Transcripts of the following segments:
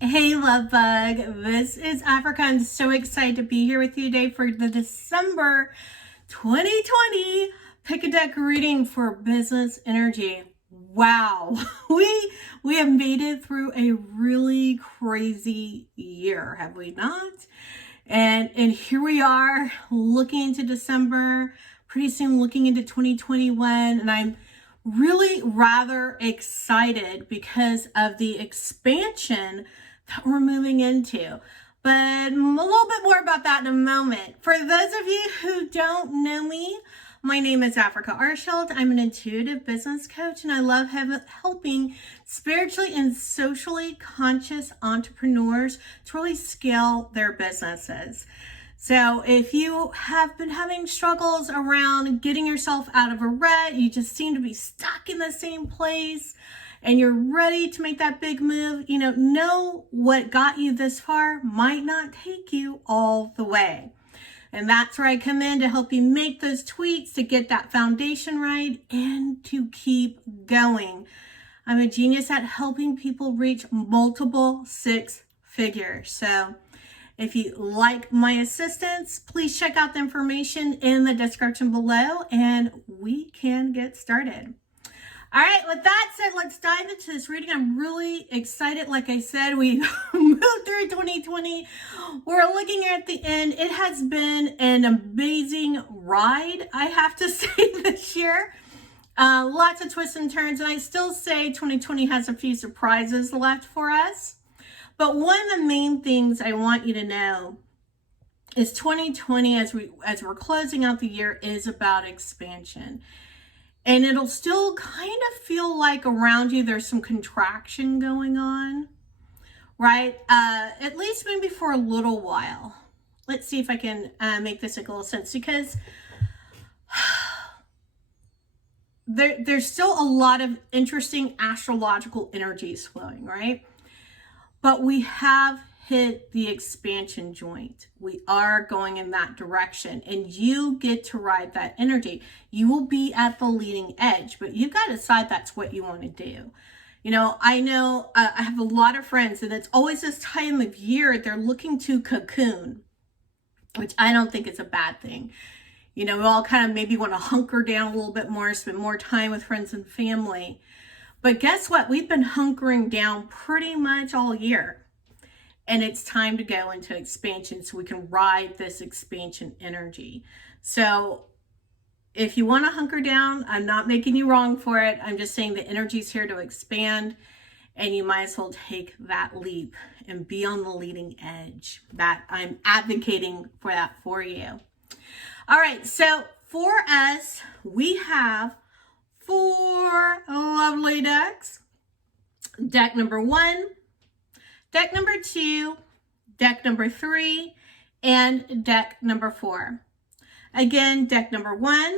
Hey, love bug. This is Africa. I'm so excited to be here with you today for the December 2020 Pick a Deck reading for business energy. Wow, we have made it through a really crazy year, have we not? And here we are looking into December, pretty soon looking into 2021, and I'm really rather excited because of the expansion that we're moving into. But a little bit more about that in a moment. For those of you who don't know me, my name is Africa Archield. I'm an intuitive business coach, and I love helping spiritually and socially conscious entrepreneurs to really scale their businesses. So if you have been having struggles around getting yourself out of a rut, you just seem to be stuck in the same place, and you're ready to make that big move, know what got you this far might not take you all the way. And that's where I come in to help you make those tweaks to get that foundation right and to keep going. I'm a genius at helping people reach multiple six figures. So if you like my assistance, please check out the information in the description below and we can get started. All right, with that said, let's dive into this reading. I'm really excited. Like I said, we moved through 2020. We're looking at the end. It has been an amazing ride, I have to say, this year. Lots of twists and turns, and I still say 2020 has a few surprises left for us. But one of the main things I want you to know is 2020, as we're closing out the year, is about expansion. And it'll still kind of feel like around you there's some contraction going on, right? At least maybe for a little while. Let's see if I can make this make a little sense, because there's still a lot of interesting astrological energies flowing, right? But we have hit the expansion joint. We are going in that direction, and you get to ride that energy. You will be at the leading edge, but you got to decide that's what you want to do. I know I have a lot of friends, and it's always this time of year they're looking to cocoon, which I don't think is a bad thing. We all kind of maybe want to hunker down a little bit more, spend more time with friends and family. But guess what? We've been hunkering down pretty much all year. And it's time to go into expansion so we can ride this expansion energy. So if you want to hunker down, I'm not making you wrong for it. I'm just saying the energy's here to expand, and you might as well take that leap and be on the leading edge. That I'm advocating for that for you. All right, so for us, we have 4 lovely decks. Deck number 1, deck number 2, deck number 3, and deck number 4. Again, deck number 1,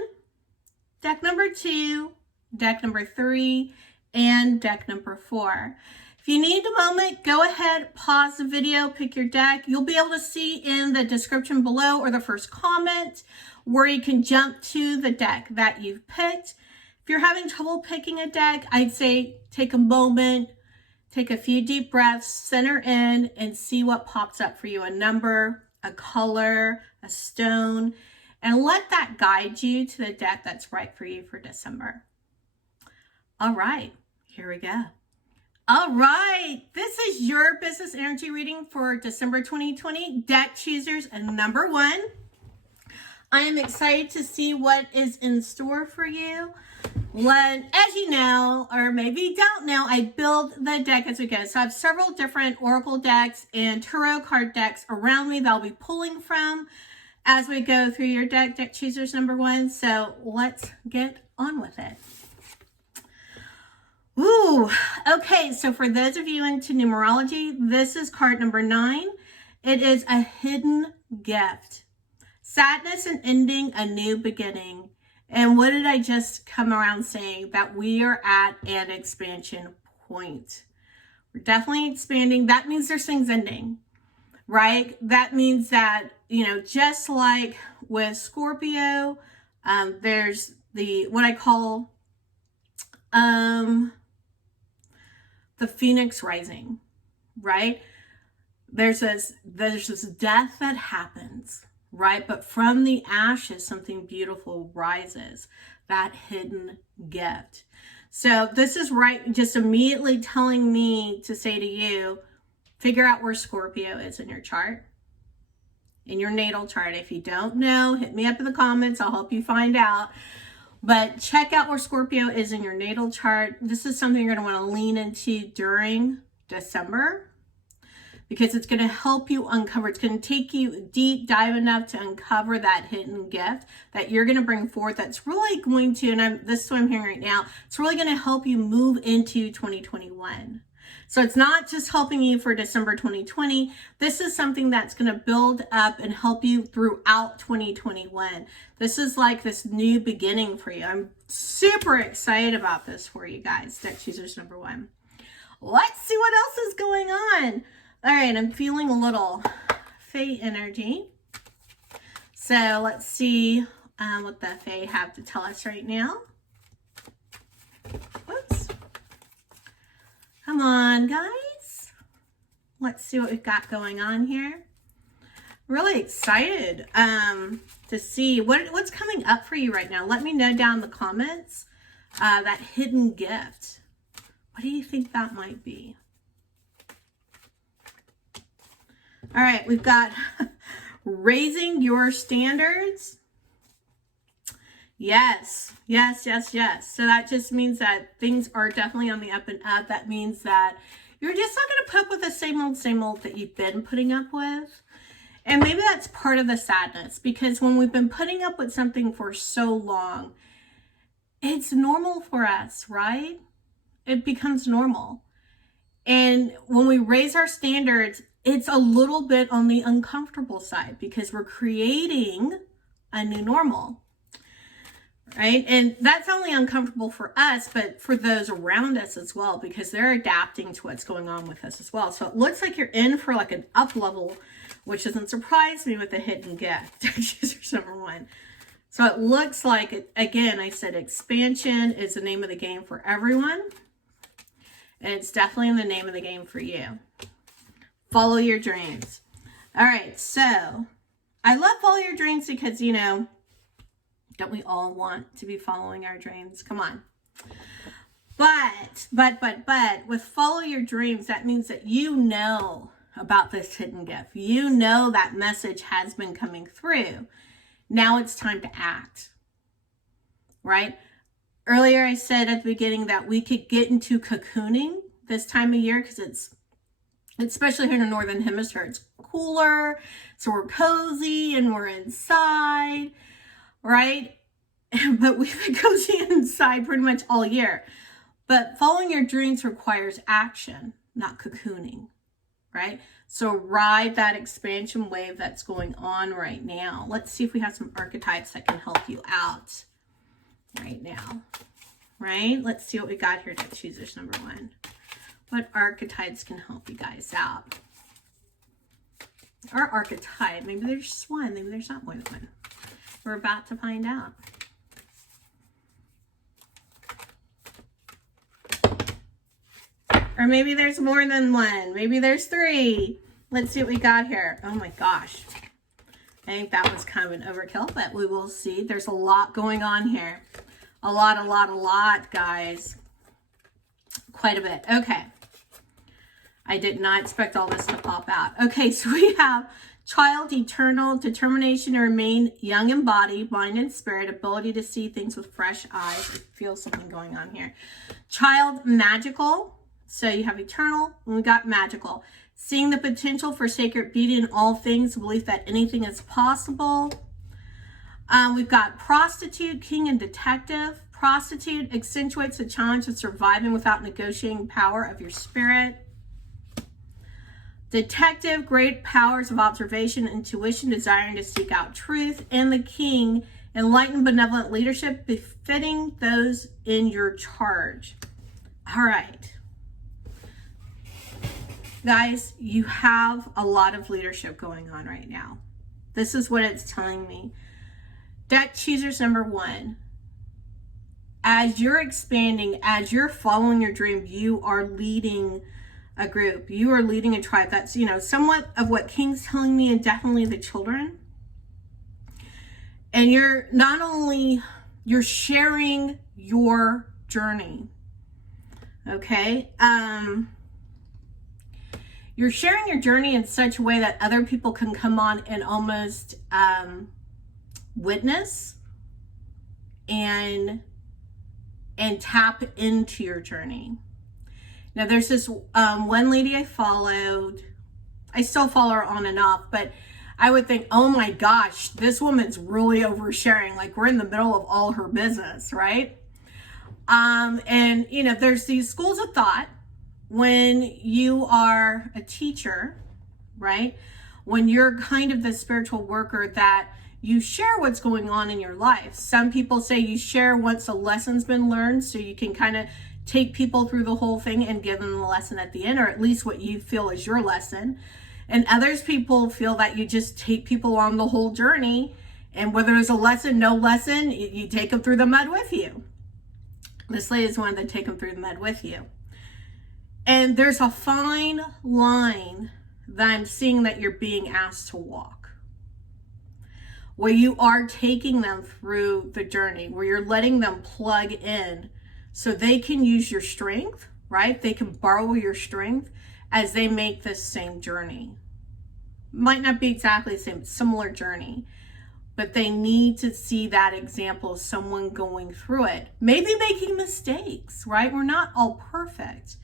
deck number 2, deck number 3, and deck number 4. If you need a moment, go ahead, pause the video, pick your deck. You'll be able to see in the description below or the first comment where you can jump to the deck that you've picked. If you're having trouble picking a deck, I'd say take a moment, take a few deep breaths, center in, and see what pops up for you. A number, a color, a stone, and let that guide you to the deck that's right for you for December. All right, here we go. All right, this is your business energy reading for December 2020, deck choosers and number 1. I am excited to see what is in store for you. As you know, or maybe don't know, I build the deck as we go. So I have several different oracle decks and tarot card decks around me that I'll be pulling from as we go through your deck choosers number 1. So let's get on with it. Ooh, okay, so for those of you into numerology, this is card number 9. It is a hidden gift. Sadness and ending, a new beginning. And what did I just come around saying? That we are at an expansion point. We're definitely expanding. That means there's things ending, right? That means that, just like with Scorpio, there's what I call the phoenix rising, right? There's this death that happens, right? But from the ashes, something beautiful rises, that hidden gift. So this is right, just immediately telling me to say to you, figure out where Scorpio is in your chart, in your natal chart. If you don't know, hit me up in the comments. I'll help you find out. But check out where Scorpio is in your natal chart. This is something you're going to want to lean into during December, because it's going to help you uncover. It's going to take you deep dive enough to uncover that hidden gift that you're going to bring forth. That's really going to, and this is what I'm hearing right now, it's really going to help you move into 2021. So it's not just helping you for December 2020. This is something that's going to build up and help you throughout 2021. This is like this new beginning for you. I'm super excited about this for you guys. Deck choosers number 1. Let's see what else is going on. All right, I'm feeling a little Fae energy. So let's see what the Fae have to tell us right now. Whoops. Come on, guys. Let's see what we've got going on here. Really excited to see what's coming up for you right now. Let me know down in the comments that hidden gift. What do you think that might be? All right, we've got raising your standards. Yes, yes, yes, yes. So that just means that things are definitely on the up and up. That means that you're just not going to put up with the same old that you've been putting up with. And maybe that's part of the sadness, because when we've been putting up with something for so long, it's normal for us, right? It becomes normal. And when we raise our standards, it's a little bit on the uncomfortable side, because we're creating a new normal, right? And that's only uncomfortable for us, but for those around us as well, because they're adapting to what's going on with us as well. So it looks like you're in for like an up level, which doesn't surprise me with the hidden gift. Choosers number 1. So it looks like, again, I said expansion is the name of the game for everyone. And it's definitely in the name of the game for you. Follow your dreams. All right, so I love follow your dreams because, you know, don't we all want to be following our dreams? Come on. But with follow your dreams, that means that you know about this hidden gift. You know that message has been coming through. Now it's time to act, right? Earlier I said at the beginning that we could get into cocooning this time of year, because it's, especially here in the Northern Hemisphere, it's cooler, so we're cozy and we're inside, right? But we've been cozy inside pretty much all year. But following your dreams requires action, not cocooning, right? So ride that expansion wave that's going on right now. Let's see if we have some archetypes that can help you out right now, right? Let's see what we got here to choosers number 1. What archetypes can help you guys out? Or archetype, maybe there's just one, maybe there's not more than one. We're about to find out. Or maybe there's more than one, maybe there's 3. Let's see what we got here. Oh my gosh. I think that was kind of an overkill, but we will see. There's a lot going on here. A lot, guys. Quite a bit. Okay. I did not expect all this to pop out. Okay, so we have child, eternal, determination to remain young in body, mind, and spirit, ability to see things with fresh eyes. I feel something going on here. Child, magical. So you have eternal, and we got magical. Seeing the potential for sacred beauty in all things, belief that anything is possible. We've got prostitute, king, and detective. Prostitute accentuates the challenge of surviving without negotiating power of your spirit. Detective, great powers of observation, intuition, desiring to seek out truth. And the king, enlightened, benevolent leadership befitting those in your charge. All right. Guys, you have a lot of leadership going on right now. This is what it's telling me. Deck choosers number 1. As you're expanding, as you're following your dream, you are leading a group. You are leading a tribe. That's, you know, somewhat of what King's telling me, and definitely the children. And you're not only, you're sharing your journey. Okay. You're sharing your journey in such a way that other people can come on and almost witness and tap into your journey. Now, there's this one lady I followed. I still follow her on and off, but I would think, oh my gosh, this woman's really oversharing. Like, we're in the middle of all her business, right? And, you know, there's these schools of thought when you are a teacher, right? When you're kind of the spiritual worker, that you share what's going on in your life. Some people say you share once a lesson's been learned, so you can kind of take people through the whole thing and give them the lesson at the end, or at least what you feel is your lesson. And others people feel that you just take people on the whole journey, and whether there's a lesson, no lesson, you take them through the mud with you. This lady's one that take them through the mud with you. And there's a fine line that I'm seeing that you're being asked to walk, where you are taking them through the journey, where you're letting them plug in so they can use your strength, right? They can borrow your strength as they make this same journey. Might not be exactly the same, similar journey, but they need to see that example of someone going through it, maybe making mistakes, right? We're not all perfect.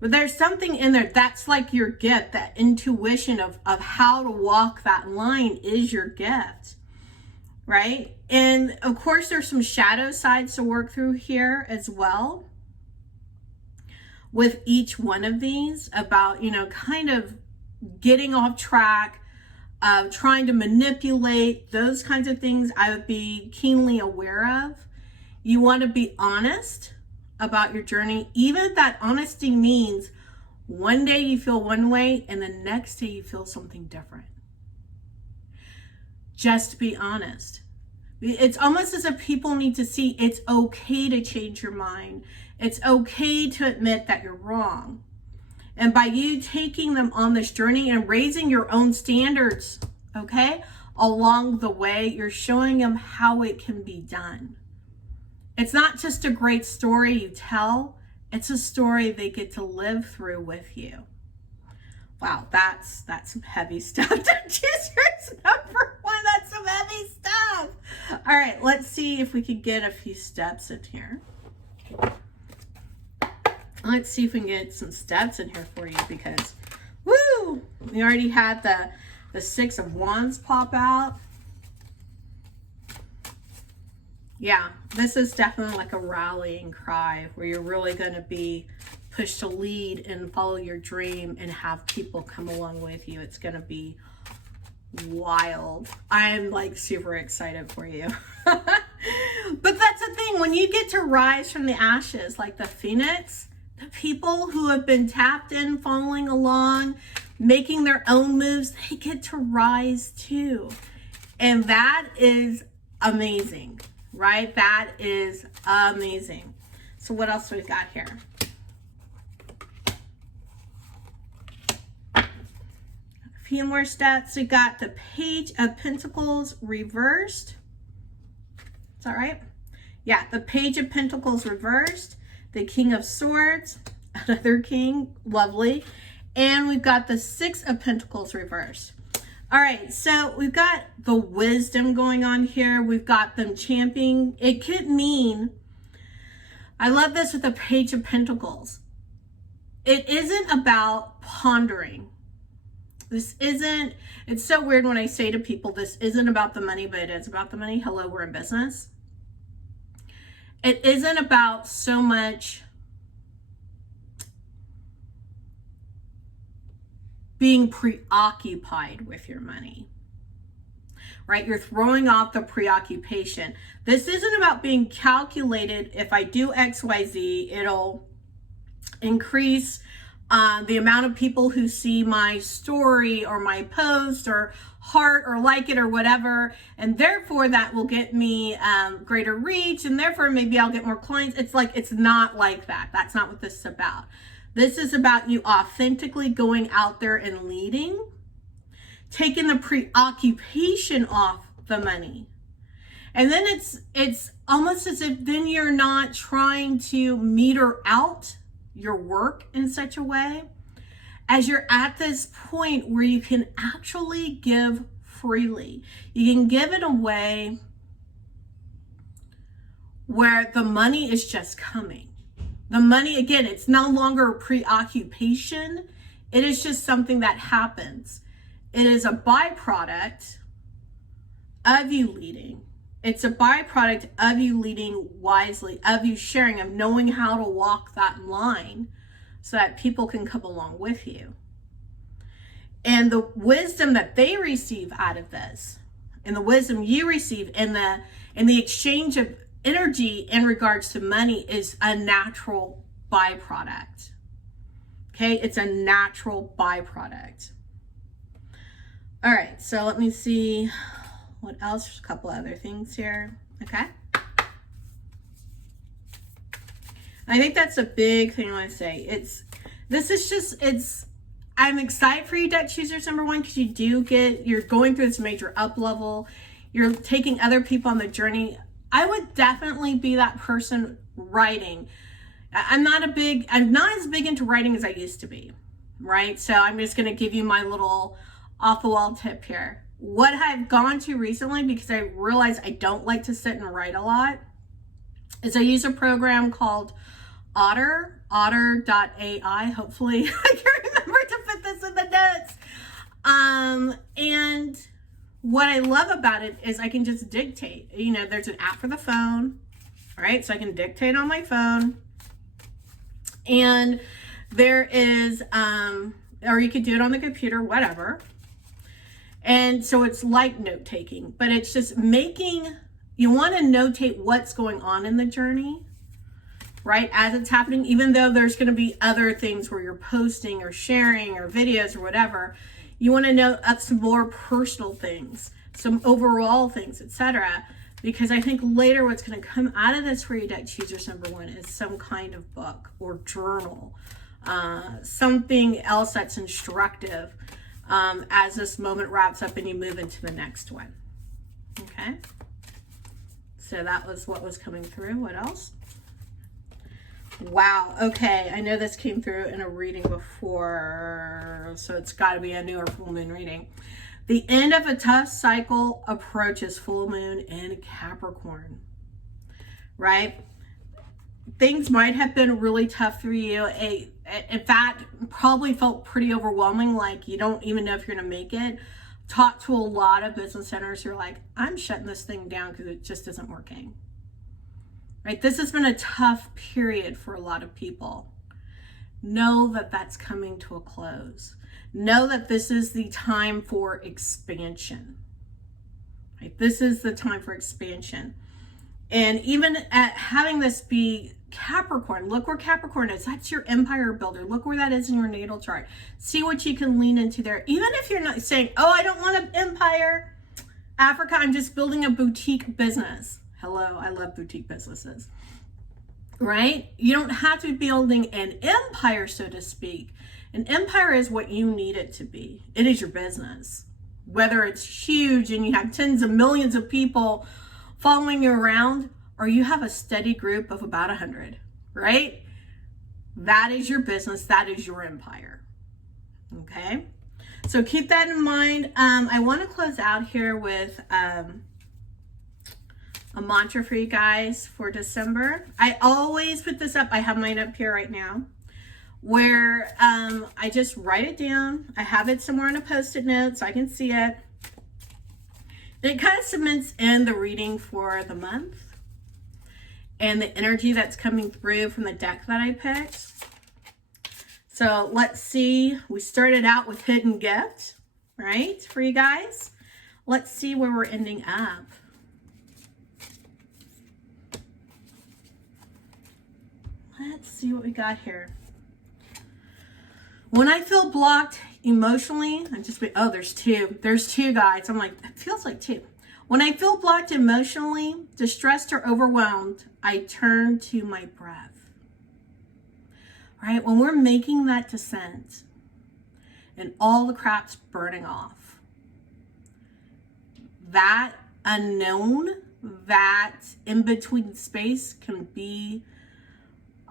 But there's something in there that's like your gift, that intuition of how to walk that line is your gift, right? And of course, there's some shadow sides to work through here as well with each one of these, about, you know, kind of getting off track, trying to manipulate, those kinds of things I would be keenly aware of. You want to be honest about your journey, even if that honesty means one day you feel one way and the next day you feel something different. Just be honest. It's almost as if people need to see it's okay to change your mind. It's okay to admit that you're wrong. And by you taking them on this journey and raising your own standards, okay, along the way, you're showing them how it can be done. It's not just a great story you tell, it's a story they get to live through with you. Wow, that's some heavy stuff. Teachers number one, that's some heavy stuff. All right, let's see if we could get a few steps in here. Let's see if we can get some steps in here for you, because, woo, we already had the Six of Wands pop out. Yeah, this is definitely like a rallying cry where you're really going to be pushed to lead and follow your dream and have people come along with you. It's going to be wild. I'm like super excited for you. But that's the thing, when you get to rise from the ashes like the phoenix, the people who have been tapped in, following along, making their own moves, they get to rise too. And that is amazing. Right? That is amazing. So what else do we got here? A few more steps. We got the Page of Pentacles reversed. Is that right? Yeah, the Page of Pentacles reversed. The King of Swords, another king, lovely. And we've got the Six of Pentacles reversed. All right, so we've got the wisdom going on here. We've got them championing. It could mean, I love this with the Page of Pentacles. It isn't about pondering. This isn't, it's so weird when I say to people, this isn't about the money, but it is about the money. Hello, we're in business. It isn't about so much being preoccupied with your money, right? You're throwing off the preoccupation. This isn't about being calculated. If I do X, Y, Z, it'll increase the amount of people who see my story or my post or heart or like it or whatever. And therefore that will get me greater reach. And therefore maybe I'll get more clients. It's like, it's not like that. That's not what this is about. This is about you authentically going out there and leading, taking the preoccupation off the money. And then it's almost as if then you're not trying to meter out your work in such a way as you're at this point where you can actually give freely. You can give it away where the money is just coming. The money, again, it's no longer a preoccupation. It is just something that happens. It is a byproduct of you leading. It's a byproduct of you leading wisely, of you sharing, of knowing how to walk that line so that people can come along with you. And the wisdom that they receive out of this, and the wisdom you receive in the exchange of energy in regards to money, is a natural byproduct. Okay, it's a natural byproduct. All right, so let me see what else. There's a couple other things here. Okay. I think that's a big thing I want to say. I'm excited for you, deck choosers, number one, because you're going through this major up level. You're taking other people on the journey. I would definitely be that person writing. I'm not as big into writing as I used to be, right? So I'm just going to give you my little off the wall tip here. What I've gone to recently, because I realize I don't like to sit and write a lot, is I use a program called otter.ai. Hopefully I can remember to put this in the notes. And what I love about it is I can just dictate. There's an app for the phone, right? So I can dictate on my phone. And there is, or you could do it on the computer, whatever. And so it's like note taking, but it's just you want to notate what's going on in the journey, right? As it's happening, even though there's going to be other things where you're posting or sharing or videos or whatever, you want to note up some more personal things, some overall things, etc. Because I think later what's going to come out of this for you, deck choosers, number one, is some kind of book or journal, something else that's instructive. As this moment wraps up and you move into the next one. Okay. So that was what was coming through. What else? Wow. Okay. I know this came through in a reading before, so it's got to be a newer full moon reading. The end of a tough cycle approaches full moon in Capricorn. Right? Things might have been really tough for you. In fact, probably felt pretty overwhelming, like you don't even know if you're going to make it. Talk to a lot of business owners who are like, I'm shutting this thing down because it just isn't working. Right? This has been a tough period for a lot of people. Know that that's coming to a close. Know that this is the time for expansion. Right? This is the time for expansion. And even at having this be Capricorn, look where Capricorn is. That's your empire builder. Look where that is in your natal chart. See what you can lean into there. Even if you're not saying, oh, I don't want an empire, Africa, I'm just building a boutique business. Hello, I love boutique businesses. Right? You don't have to be building an empire, so to speak. An empire is what you need it to be. It is your business. Whether it's huge and you have tens of millions of people following you around, or you have a steady group of about 100, right? That is your business. That is your empire. Okay? So keep that in mind. I want to close out here with a mantra for you guys for December. I always put this up. I have mine up here right now, where I just write it down. I have it somewhere on a Post-it note so I can see it. It kind of cements in the reading for the month and the energy that's coming through from the deck that I picked. So let's see. We started out with Hidden Gift, right, for you guys. Let's see where we're ending up. Let's see what we got here. When I feel blocked emotionally, there's two. There's two, guys. I'm like, it feels like two. When I feel blocked emotionally, distressed, or overwhelmed, I turn to my breath. right? When we're making that descent and all the crap's burning off, that unknown, that in-between space can be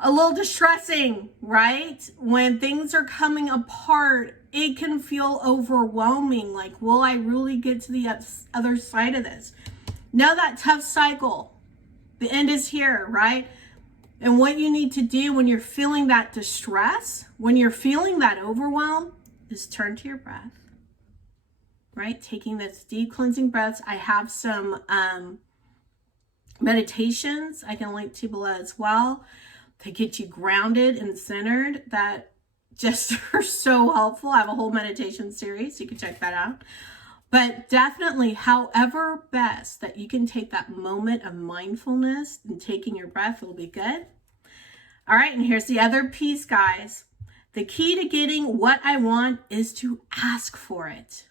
a little distressing, right? When things are coming apart, it can feel overwhelming. Like, will I really get to the other side of this? Now that tough cycle, the end is here, right? And what you need to do when you're feeling that distress, when you're feeling that overwhelm, is turn to your breath, right? Taking those deep cleansing breaths. I have some meditations I can link to below as well to get you grounded and centered that just are so helpful. I have a whole meditation series, so you can check that out. But definitely, however best that you can take that moment of mindfulness and taking your breath will be good. All right, and here's the other piece, guys. The key to getting what I want is to ask for it.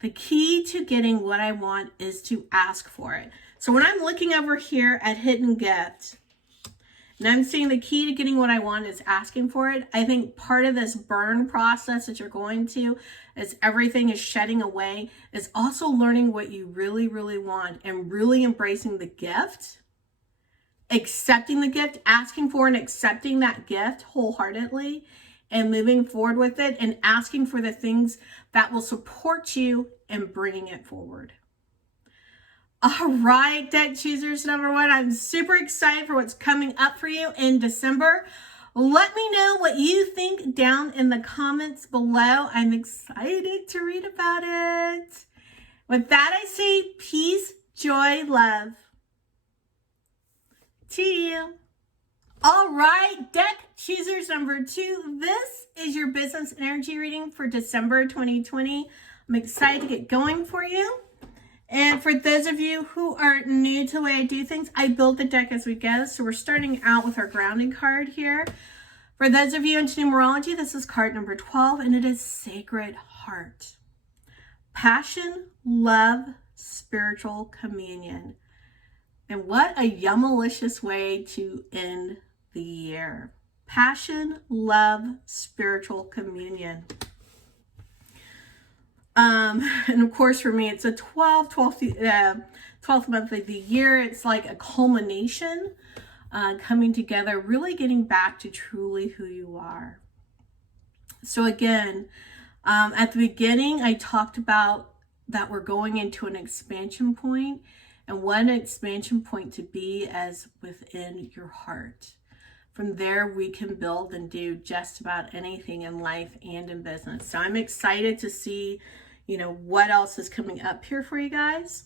The key to getting what I want is to ask for it. So when I'm looking over here at Hidden Gift, and I'm seeing the key to getting what I want is asking for it, I think part of this burn process that you're going to, as everything is shedding away, is also learning what you really, really want and really embracing the gift, accepting the gift, asking for and accepting that gift wholeheartedly, and moving forward with it and asking for the things that will support you and bringing it forward. All right, deck choosers number one, I'm super excited for what's coming up for you in December. Let me know what you think down in the comments below. I'm excited to read about it. With that, I say peace, joy, love to you. All right, deck choosers number two, this is your business energy reading for December 2020. I'm excited to get going for you. And for those of you who are new to the way I do things, I build the deck as we go. So we're starting out with our grounding card here. For those of you into numerology, this is card number 12, and it is Sacred Heart. Passion, love, spiritual communion. And what a yummalicious way to end the year. Passion, love, spiritual communion. And of course, for me, it's a 12th month of the year. It's like a culmination, coming together, really getting back to truly who you are. So again, at the beginning, I talked about that we're going into an expansion point, and what an expansion point to be as within your heart. From there, we can build and do just about anything in life and in business. So I'm excited to see, what else is coming up here for you guys.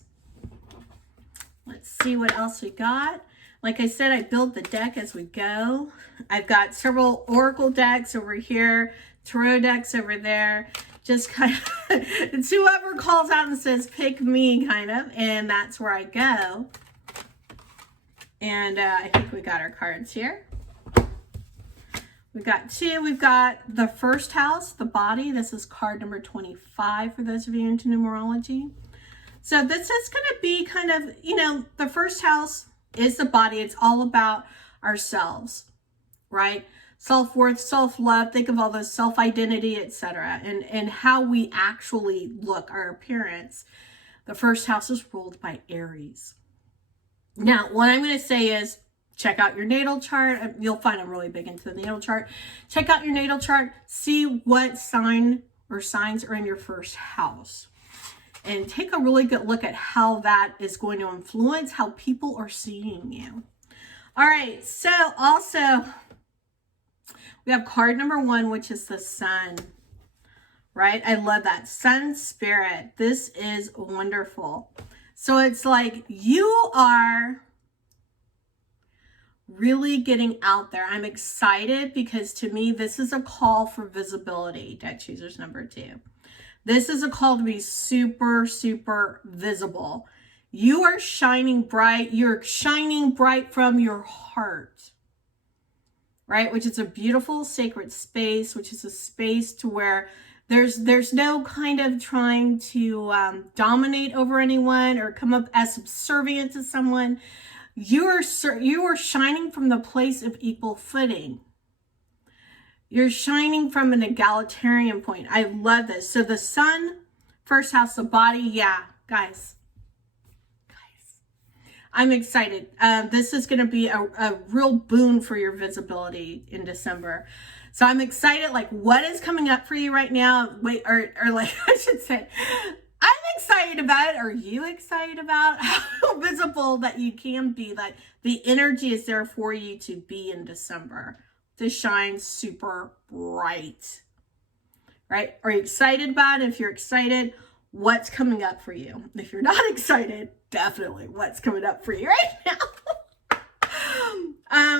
Let's see what else we got. Like I said, I build the deck as we go. I've got several oracle decks over here, tarot decks over there. Just kind of, it's whoever calls out and says, pick me, kind of, and that's where I go. And I think we got our cards here. We've got two. We've got the first house, the body. This is card number 25 for those of you into numerology. So this is going to be kind of, the first house is the body. It's all about ourselves, right? Self-worth, self-love. Think of all those self-identity, etc. And how we actually look, our appearance. The first house is ruled by Aries. Now, what I'm going to say is, check out your natal chart. You'll find I'm really big into the natal chart. Check out your natal chart. See what sign or signs are in your first house. And take a really good look at how that is going to influence how people are seeing you. All right. So also, we have card number 1, which is the sun. Right? I love that. Sun spirit. This is wonderful. So it's like you are really getting out there. I'm excited because to me, this is a call for visibility, deck choosers number 2. This is a call to be super, super visible. You are shining bright. You're shining bright from your heart, right? Which is a beautiful sacred space, which is a space to where there's no kind of trying to dominate over anyone or come up as subservient to someone. You are shining from the place of equal footing, You're shining from an egalitarian point. I love this. So the sun, first house, the body. Yeah, guys. I'm excited. This is going to be a real boon for your visibility in December. So I'm excited. Like, what is coming up for you right now? Wait, or like I should say, I'm excited about it. Are you excited about how visible that you can be? That the energy is there for you to be in December, to shine super bright, right? Are you excited about it? If you're excited, what's coming up for you? If you're not excited, definitely what's coming up for you right now.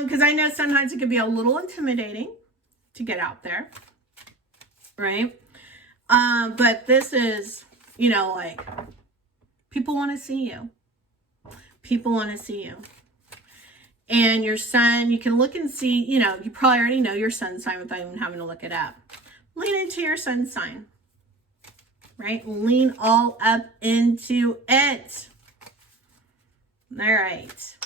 Because I know sometimes it can be a little intimidating to get out there, right? But this is, you know, like, people want to see you. People want to see you. And your sun, you can look and see, you know, you probably already know your sun sign without even having to look it up. Lean into your sun sign, right? Lean all up into it. All right.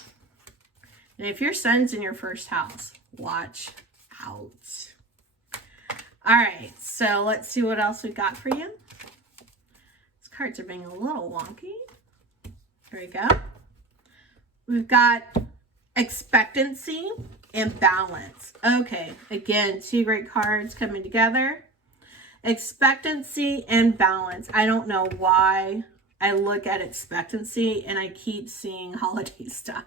And if your sun's in your first house, watch out. All right, so let's see what else we got for you. These cards are being a little wonky. There we go. We've got expectancy and balance. Okay, again, two great cards coming together. Expectancy and balance. I don't know why I look at expectancy and I keep seeing holiday stuff.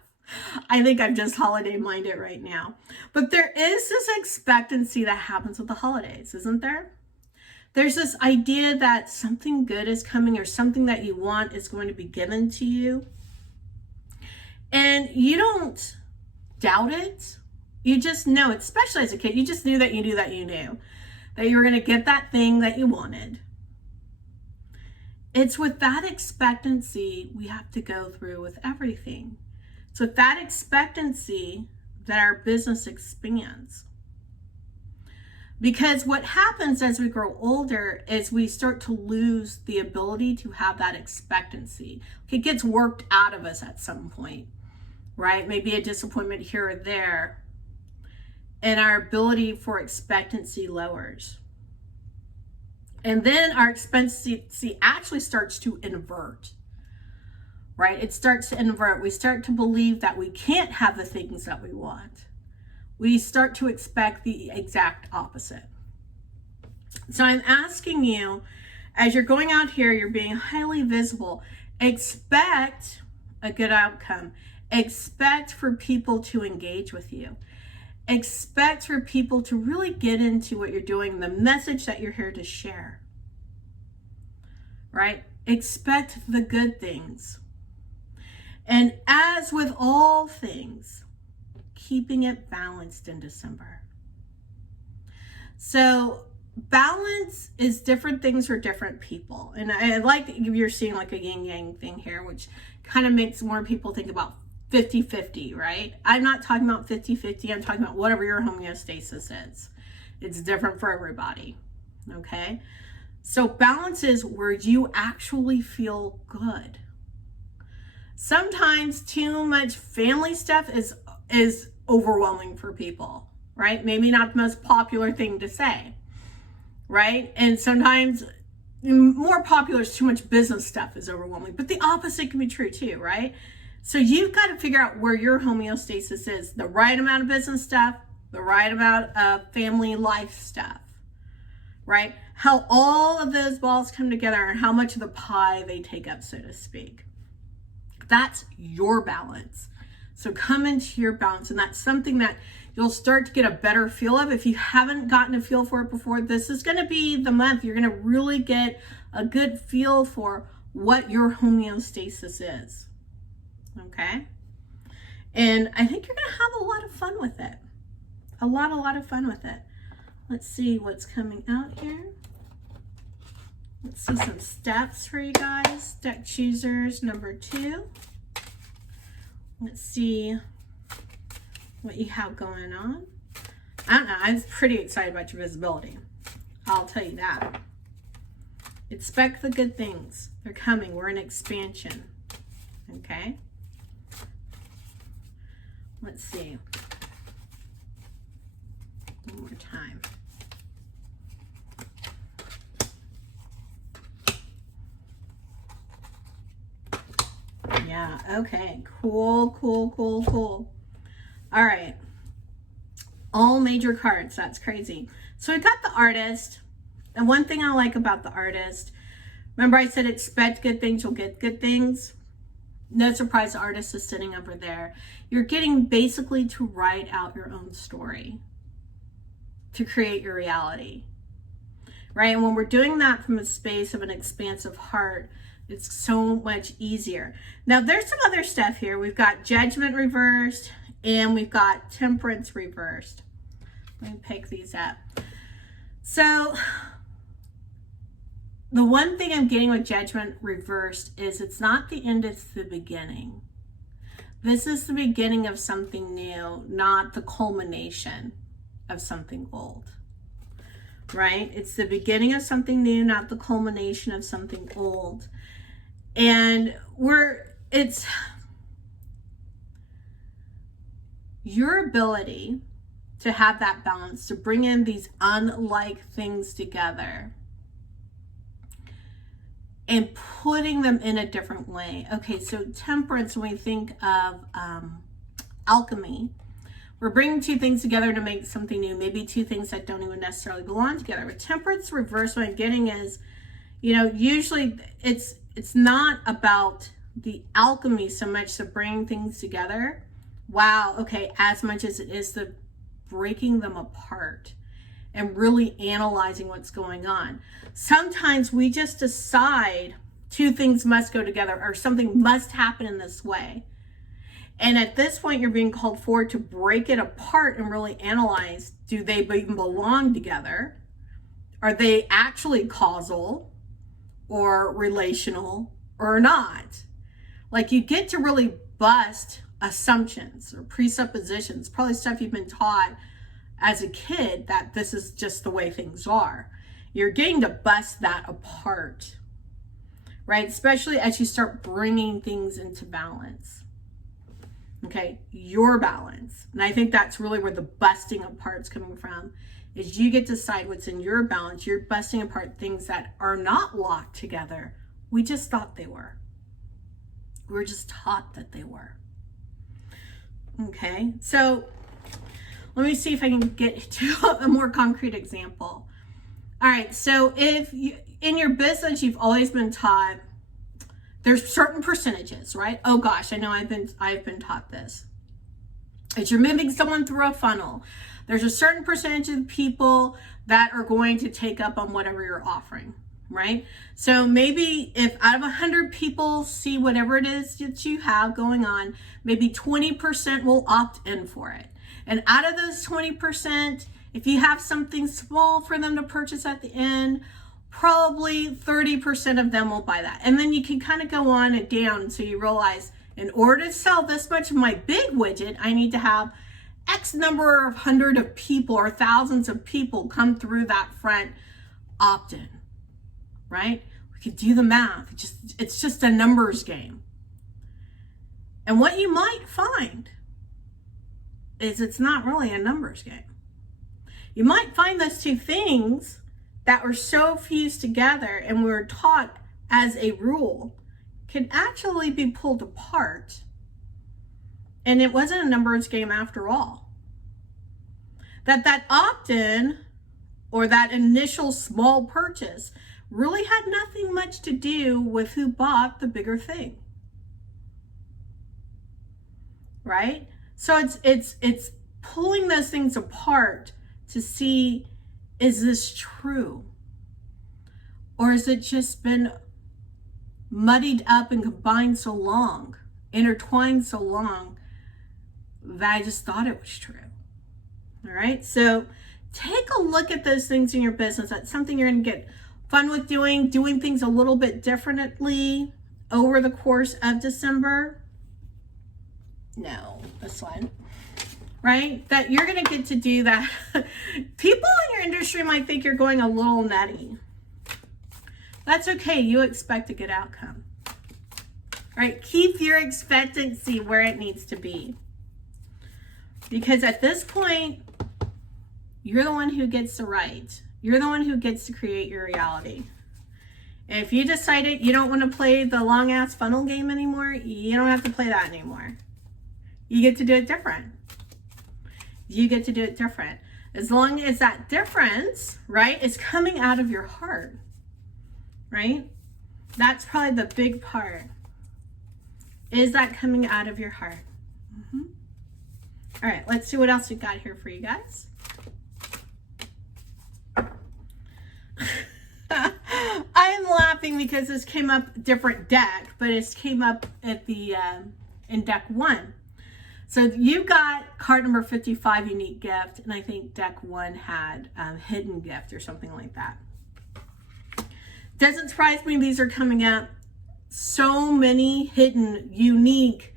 I think I'm just holiday minded right now. But there is this expectancy that happens with the holidays, isn't there? There's this idea that something good is coming or something that you want is going to be given to you. And you don't doubt it. You just know, especially as a kid, you just knew that you knew that you knew that you were going to get that thing that you wanted. It's with that expectancy we have to go through with everything. It's with that expectancy that our business expands. Because what happens as we grow older is we start to lose the ability to have that expectancy. It gets worked out of us at some point, right? Maybe a disappointment here or there. And our ability for expectancy lowers. And then our expectancy actually starts to invert, right? It starts to invert. We start to believe that we can't have the things that we want. We start to expect the exact opposite. So I'm asking you, as you're going out here, you're being highly visible, expect a good outcome. Expect for people to engage with you. Expect for people to really get into what you're doing, the message that you're here to share, right? Expect the good things. And as with all things, keeping it balanced in December. So balance is different things for different people. And I like that you're seeing like a yin yang thing here, which kind of makes more people think about 50-50, right? I'm not talking about 50-50. I'm talking about whatever your homeostasis is. It's different for everybody, okay? So balance is where you actually feel good. Sometimes too much family stuff is overwhelming for people, right? Maybe not the most popular thing to say, right? And sometimes more popular is too much business stuff is overwhelming, but the opposite can be true too, right? So you've got to figure out where your homeostasis is, the right amount of business stuff, the right amount of family life stuff, right? How all of those balls come together and how much of the pie they take up, so to speak. That's your balance. So come into your balance, and that's something that you'll start to get a better feel of. If you haven't gotten a feel for it before, this is going to be the month you're going to really get a good feel for what your homeostasis is. Okay? And I think you're going to have a lot of fun with it. A lot of fun with it. Let's see what's coming out here. Let's see some steps for you guys. Deck choosers number 2. Let's see what you have going on. I don't know. I'm pretty excited about your visibility. I'll tell you that. Expect the good things. They're coming. We're in expansion. Okay? Let's see. One more time. Okay, cool, cool, cool, cool. All right. All major cards. That's crazy. So we got the Artist. And one thing I like about the Artist, remember I said expect good things, you'll get good things? No surprise, the Artist is sitting over there. You're getting basically to write out your own story, to create your reality, right? And when we're doing that from a space of an expansive heart, it's so much easier. Now, there's some other stuff here. We've got Judgment reversed, and we've got Temperance reversed. Let me pick these up. So the one thing I'm getting with Judgment reversed is it's not the end, it's the beginning. This is the beginning of something new, not the culmination of something old, right? It's the beginning of something new, not the culmination of something old. And it's your ability to have that balance, to bring in these unlike things together and putting them in a different way. Okay, so Temperance, when we think of alchemy, we're bringing two things together to make something new, maybe two things that don't even necessarily belong together. With Temperance reverse, what I'm getting is, you know, usually it's not about the alchemy so much to bring things together. Wow, okay, as much as it is the breaking them apart and really analyzing what's going on. Sometimes we just decide two things must go together or something must happen in this way. And at this point, you're being called forward to break it apart and really analyze, do they even belong together? Are they actually causal or relational or not? Like, you get to really bust assumptions or presuppositions, probably stuff you've been taught as a kid that this is just the way things are. You're getting to bust that apart, right? Especially as you start bringing things into balance. Okay, your balance. And I think that's really where the busting apart's coming from, is you get to decide what's in your balance. You're busting apart things that are not locked together. We just thought they were. We were just taught that they were. Okay, so let me see if I can get to a more concrete example. All right, so if you, in your business, you've always been taught there's certain percentages, right? Oh gosh, I know I've been taught this. As you're moving someone through a funnel, there's a certain percentage of people that are going to take up on whatever you're offering, right? So maybe if out of 100 people see whatever it is that you have going on, maybe 20% will opt in for it. And out of those 20%, if you have something small for them to purchase at the end, probably 30% of them will buy that. And then you can kind of go on and down. So you realize, in order to sell this much of my big widget, I need to have X number of hundred of people or thousands of people come through that front opt-in, right? We could do the math. It's just a numbers game. And what you might find is it's not really a numbers game. You might find those two things that were so fused together and were taught as a rule can actually be pulled apart. And it wasn't a numbers game after all. That opt-in or that initial small purchase really had nothing much to do with who bought the bigger thing. Right? So it's pulling those things apart to see, is this true? Or has it just been muddied up and combined so long, intertwined so long, that I just thought it was true? All right, so take a look at those things in your business. That's something you're going to get fun with doing things a little bit differently over the course of December. No, this one. Right? That you're going to get to do that. People in your industry might think you're going a little nutty. That's okay. You expect a good outcome. Right? Keep your expectancy where it needs to be. Because at this point, you're the one who gets to write. You're the one who gets to create your reality. If you decided you don't want to play the long ass funnel game anymore, you don't have to play that anymore. You get to do it different. You get to do it different. As long as that difference, right, is coming out of your heart, right? That's probably the big part. Is that coming out of your heart? Mm-hmm. All right, let's see what else we got here for you guys. I'm laughing because this came up different deck, but it came up at the in deck 1. So you got card number 55, unique gift, and I think deck 1 had hidden gift or something like that. Doesn't surprise me these are coming up. So many hidden, unique,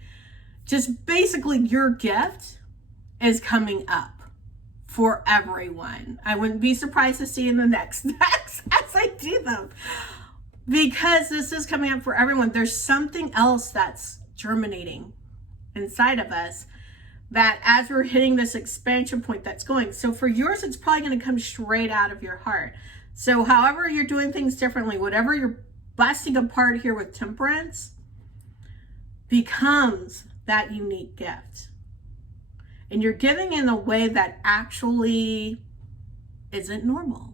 just basically your gift is coming up for everyone. I wouldn't be surprised to see in the next decks as I do them, because this is coming up for everyone. There's something else that's germinating inside of us that as we're hitting this expansion point that's going. So for yours, it's probably going to come straight out of your heart. So however you're doing things differently, whatever you're busting apart here with temperance becomes that unique gift. And you're giving in a way that actually isn't normal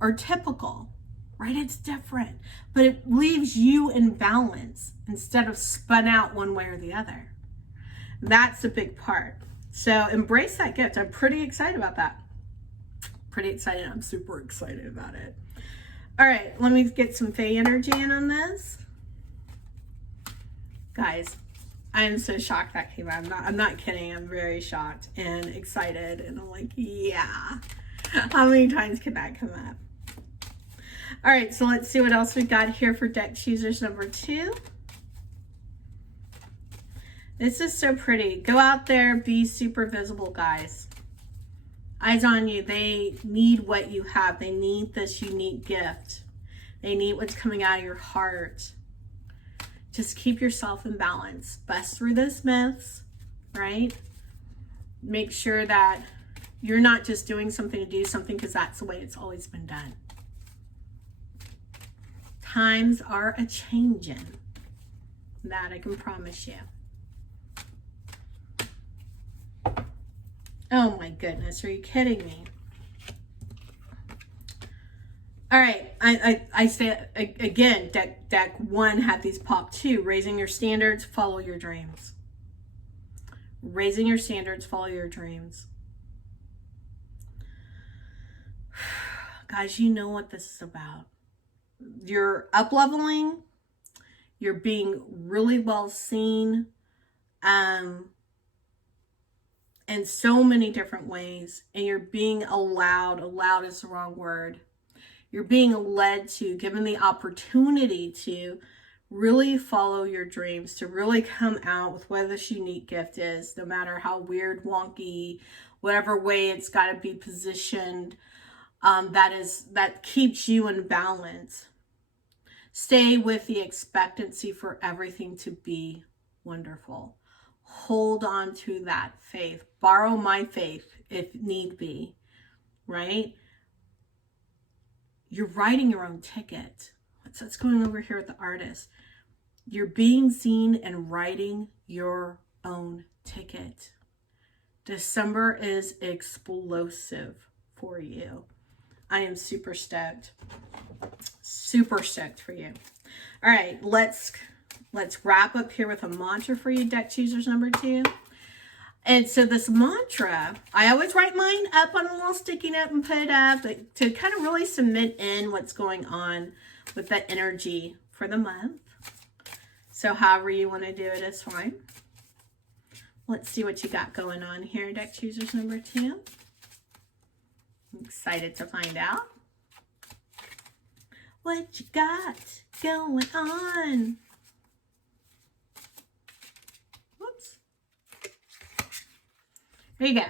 or typical, right? It's different, but it leaves you in balance instead of spun out one way or the other. That's the big part. So embrace that gift. I'm pretty excited about that. Pretty excited. I'm super excited about it. All right, let me get some Fae energy in on this. Guys, I am so shocked that came out. I'm not kidding. I'm very shocked and excited. And I'm like, yeah. How many times can that come up? All right, so let's see what else we got here for deck choosers number 2. This is so pretty. Go out there, be super visible, guys. Eyes on you. They need what you have. They need this unique gift. They need what's coming out of your heart. Just keep yourself in balance. Bust through those myths, right? Make sure that you're not just doing something to do something because that's the way it's always been done. Times are a-changing. That I can promise you. Oh my goodness, are you kidding me? All right, I say again, deck 1 had these pop too. Raising your standards, follow your dreams. Raising your standards, follow your dreams. Guys, you know what this is about. You're up-leveling. You're being really well seen. In so many different ways, and you're being allowed is the wrong word. You're being led to, given the opportunity to really follow your dreams, to really come out with what this unique gift is, no matter how weird, wonky, whatever way it's got to be positioned, that keeps you in balance. Stay with the expectancy for everything to be wonderful. Hold on to that faith. Borrow my faith if need be, right? You're writing your own ticket. What's going over here with the artist? You're being seen and writing your own ticket. December is explosive for you. I am super stoked. Super stoked for you. All right, let's wrap up here with a mantra for you, deck choosers number 2. And so this mantra, I always write mine up on a little sticky note and put it up to kind of really cement in what's going on with that energy for the month. So however you want to do it is fine. Let's see what you got going on here, deck choosers number 2. I'm excited to find out what you got going on. Whoops. There you go.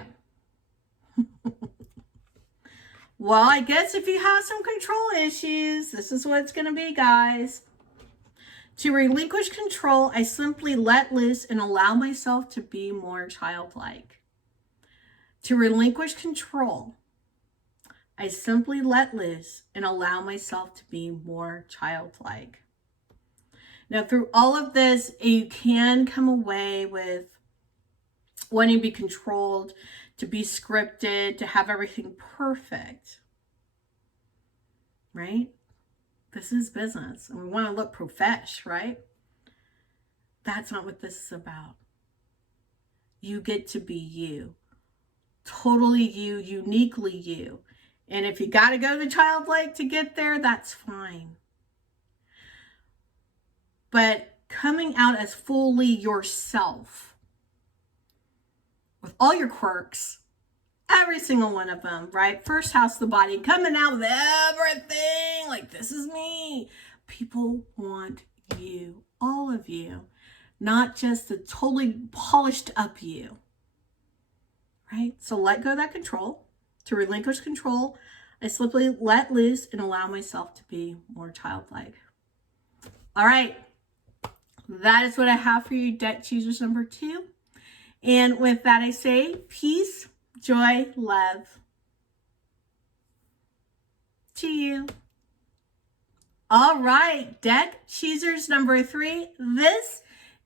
Well, I guess if you have some control issues, this is what it's going to be, guys. To relinquish control, I simply let loose and allow myself to be more childlike. To relinquish control, I simply let loose and allow myself to be more childlike. Now, through all of this, you can come away with wanting to be controlled, to be scripted, to have everything perfect, right? This is business, and we want to look profesh, right? That's not what this is about. You get to be you, totally you, uniquely you. And if you got to go to childlike to get there, that's fine. But coming out as fully yourself, with all your quirks, every single one of them, right? First house, the body, coming out with everything, like this is me. People want you, all of you, not just the totally polished up you, right? So let go of that control. To relinquish control, I simply let loose and allow myself to be more childlike. All right, that is what I have for you, deck choosers number 2. And with that, I say peace, joy, love to you. All right, deck choosers number 3. This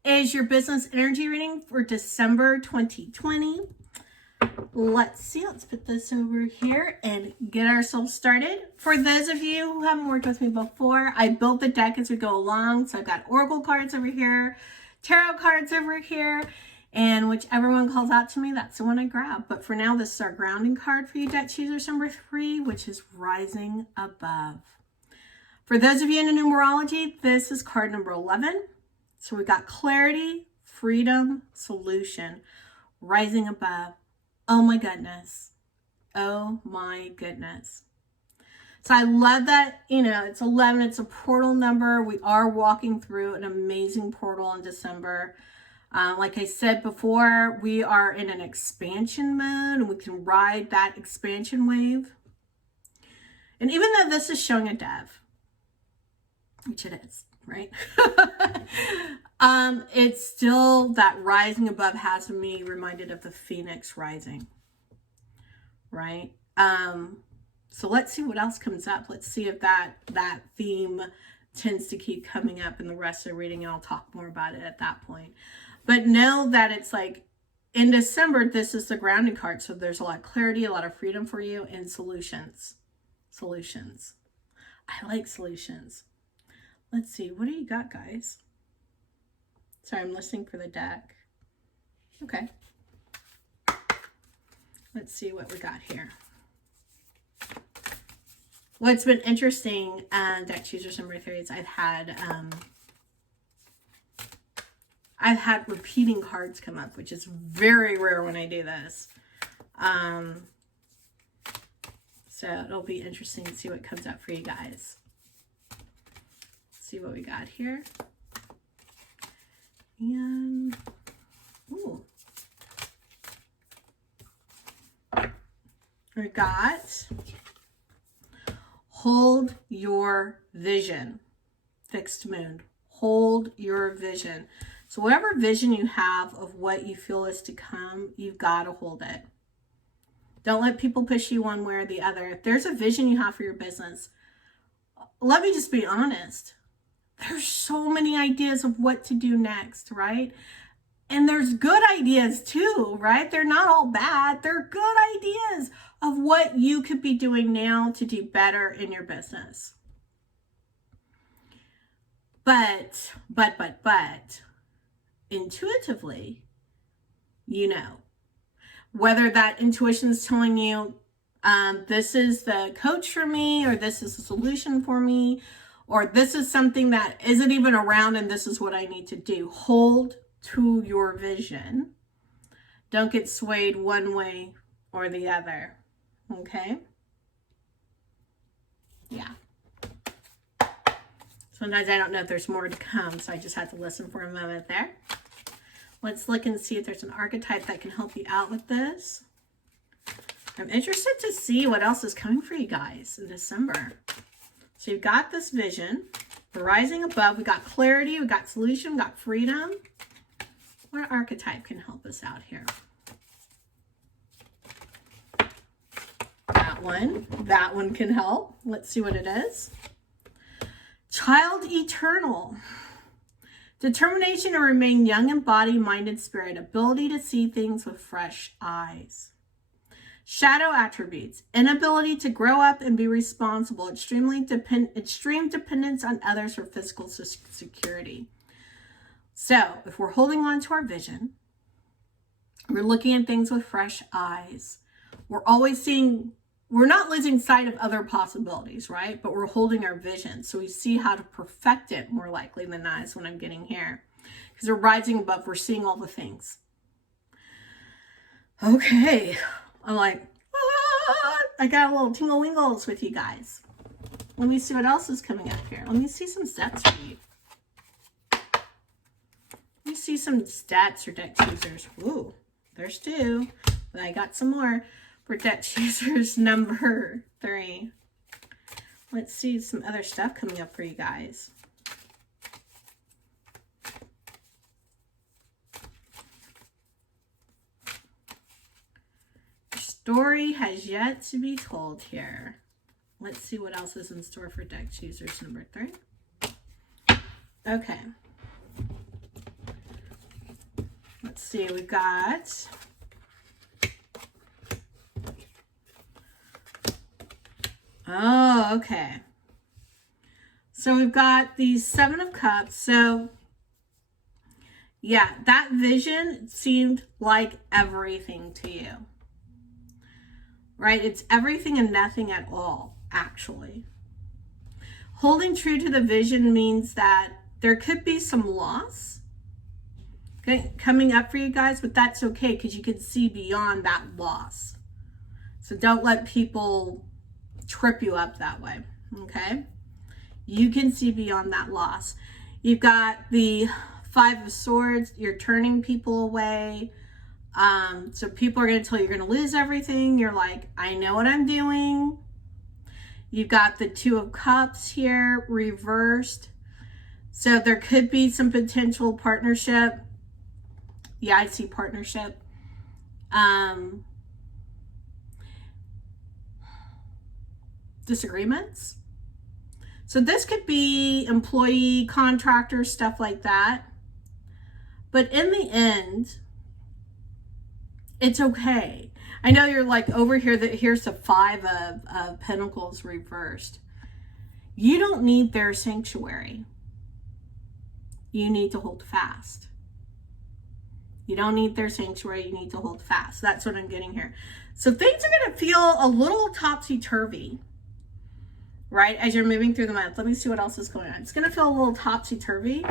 is your business energy reading for December 2020. Let's see, let's put this over here and get ourselves started. For those of you who haven't worked with me before, I built the deck as we go along. So I've got oracle cards over here, tarot cards over here, and whichever one calls out to me, that's the one I grab. But for now, this is our grounding card for you, deck choosers number 3, which is rising above. For those of you into numerology, this is card number 11. So we got clarity, freedom, solution, rising above. Oh my goodness. Oh my goodness. So I love that, it's 11. It's a portal number. We are walking through an amazing portal in December. Like I said before, we are in an expansion mode and we can ride that expansion wave. And even though this is showing a dove, which it is, right? It's still that rising above has me reminded of the phoenix rising, right? So let's see what else comes up. Let's see if that theme tends to keep coming up in the rest of the reading, and I'll talk more about it at that point. But know that it's like in December, this is the grounding card. So there's a lot of clarity, a lot of freedom for you, and solutions. Solutions. I like solutions. Let's see. What do you got, guys? Sorry, I'm listening for the deck. Okay. Let's see what we got here. What's been interesting, deck choosers number 3, is I've had repeating cards come up, which is very rare when I do this. So it'll be interesting to see what comes up for you guys. Let's see what we got here. And, ooh. We got hold your vision. Fixed moon. Hold your vision. So whatever vision you have of what you feel is to come, you've got to hold it. Don't let people push you one way or the other. If there's a vision you have for your business, let me just be honest. There's so many ideas of what to do next, right? And there's good ideas too, right? They're not all bad. They're good ideas of what you could be doing now to do better in your business. But, intuitively, whether that intuition is telling you, this is the coach for me, or this is the solution for me, or this is something that isn't even around and this is what I need to do. Hold to your vision. Don't get swayed one way or the other. Okay? Yeah. Sometimes I don't know if there's more to come, so I just have to listen for a moment there. Let's look and see if there's an archetype that can help you out with this. I'm interested to see what else is coming for you guys in December. So you've got this vision, the rising above, we got clarity, we got solution, we got freedom. What archetype can help us out here? Wow. that one. That one can help. Let's see what it is. Child eternal. Determination to remain young in body, mind, and spirit. Ability to see things with fresh eyes. Shadow attributes. Inability to grow up and be responsible. Extreme dependence on others for physical security. So, if we're holding on to our vision, we're looking at things with fresh eyes. We're always seeing, we're not losing sight of other possibilities, right? But we're holding our vision. So we see how to perfect it more likely than not is what I'm getting here. Because we're rising above, we're seeing all the things. Okay. I'm like, I got a little tingle wingles with you guys. Let me see what else is coming up here. Let me see some stats for you. Let me see some stats for deck choosers. Ooh, there's 2. But I got some more for deck choosers number 3. Let's see some other stuff coming up for you guys. Story has yet to be told here. Let's see what else is in store for deck choosers number 3. Okay. Let's see, we've got okay. So we've got the 7 of Cups. So yeah, that vision seemed like everything to you. Right? It's everything and nothing at all, actually. Holding true to the vision means that there could be some loss coming up for you guys, but that's okay because you can see beyond that loss. So don't let people trip you up that way, okay? You can see beyond that loss. You've got the 5 of Swords. You're turning people away. So people are going to tell you you're going to lose everything. You're like, I know what I'm doing. You've got the 2 of Cups here reversed. So there could be some potential partnership. Yeah, I see partnership. Disagreements. So this could be employee, contractor, stuff like that. But in the end, it's okay. I know you're like over here, that here's the 5 of Pentacles reversed. You don't need their sanctuary. You need to hold fast. You don't need their sanctuary. You need to hold fast. That's what I'm getting here. So things are going to feel a little topsy-turvy, right? As you're moving through the month. Let me see what else is going on. It's going to feel a little topsy-turvy.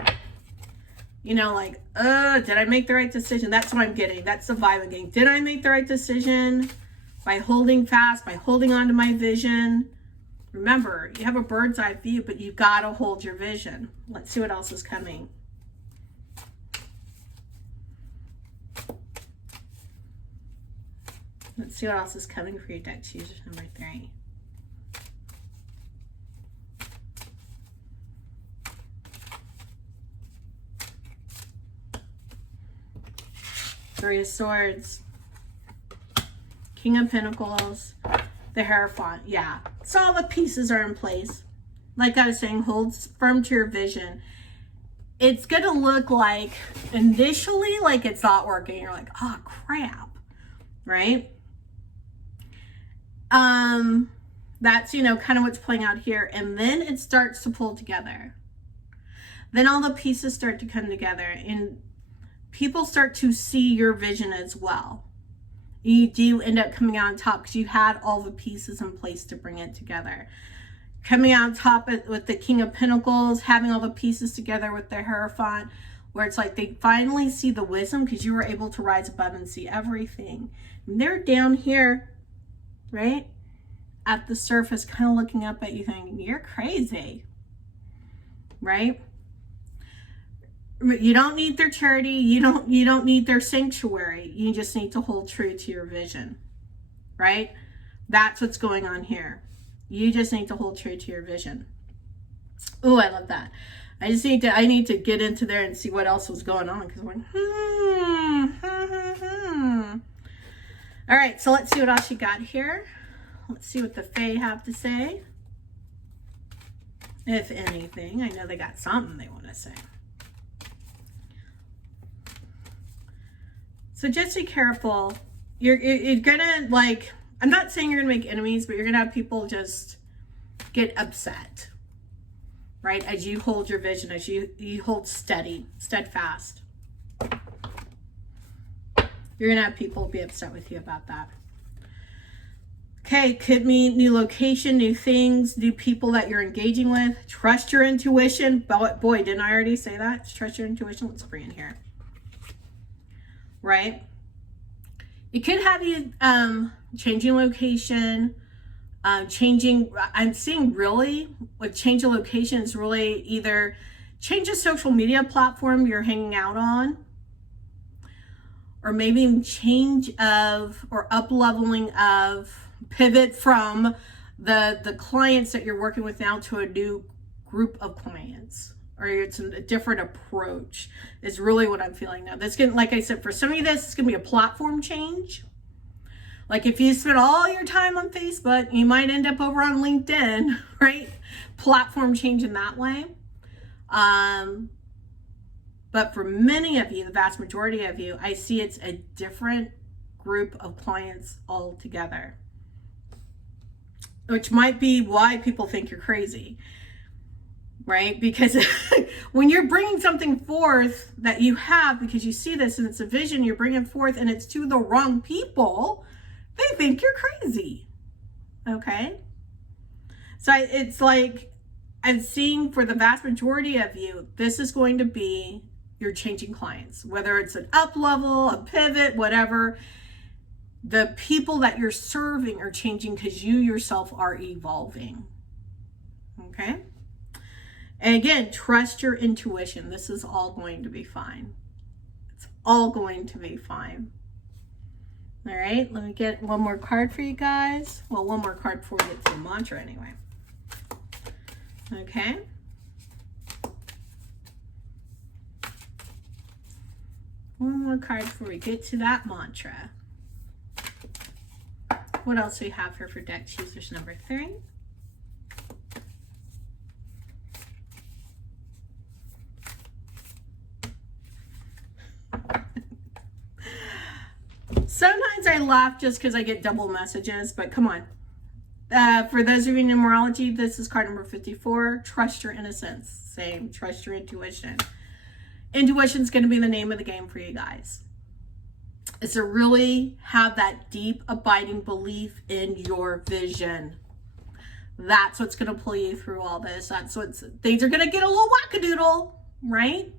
You know, like, did I make the right decision? That's what I'm getting. That's the vibe I'm getting. Did I make the right decision by holding fast, by holding on to my vision? Remember, you have a bird's eye view, but you've got to hold your vision. Let's see what else is coming. Let's see what else is coming for you, deck choosers number 3. Three of Swords, King of Pentacles, the Hierophant. Yeah, so all the pieces are in place. Like I was saying, hold firm to your vision. It's going to look like initially like it's not working. You're like, oh, crap, right? That's, you know, kind of what's playing out here. And then it starts to pull together. Then all the pieces start to come together and people start to see your vision as well. You do end up coming out on top because you had all the pieces in place to bring it together. Coming out on top with the King of Pentacles, having all the pieces together with the Hierophant, where it's like they finally see the wisdom because you were able to rise above and see everything. And they're down here, right? At the surface, kind of looking up at you thinking, you're crazy, right? You don't need their charity. You don't need their sanctuary. You just need to hold true to your vision, right? That's what's going on here. You just need to hold true to your vision. Oh, I love that. I need to get into there and see what else was going on because we're All right, so let's see what else you got here. Let's see what the Fae have to say. If anything, I know they got something they want to say. So just be careful. You're gonna, like, I'm not saying you're gonna make enemies, but you're gonna have people just get upset, right? As you hold your vision, as you hold steadfast. You're gonna have people be upset with you about that. Okay, could mean new location, new things, new people that you're engaging with. Trust your intuition. Boy, didn't I already say that? Trust your intuition. Let's bring it here. Right? It could have you changing location, I'm seeing really with change of location is really either change a social media platform you're hanging out on, or maybe change of or up leveling of, pivot from the clients that you're working with now to a new group of clients, or it's a different approach is really what I'm feeling now. That's gonna, like I said, for some of you, this is gonna be a platform change. Like if you spend all your time on Facebook, you might end up over on LinkedIn, right? Platform change in that way. But for many of you, the vast majority of you, I see it's a different group of clients altogether, which might be why people think you're crazy, right? Because when you're bringing something forth that you have, because you see this and it's a vision you're bringing forth and it's to the wrong people, they think you're crazy, okay? So it's like, I'm seeing for the vast majority of you, this is going to be your changing clients, whether it's an up level, a pivot, whatever. The people that you're serving are changing because you yourself are evolving, okay? And again, trust your intuition. This is all going to be fine. It's all going to be fine. All right, let me get one more card for you guys. Well, one more card before we get to the mantra anyway. Okay. One more card before we get to that mantra. What else do we have here for deck choosers number 3? Sometimes I laugh just because I get double messages, but come on. For those of you in numerology, this is card number 54. Trust your innocence. Same. Trust your intuition. Intuition is going to be the name of the game for you guys. Is to really have that deep, abiding belief in your vision. That's what's going to pull you through all this. That's what's, things are going to get a little wackadoodle, right?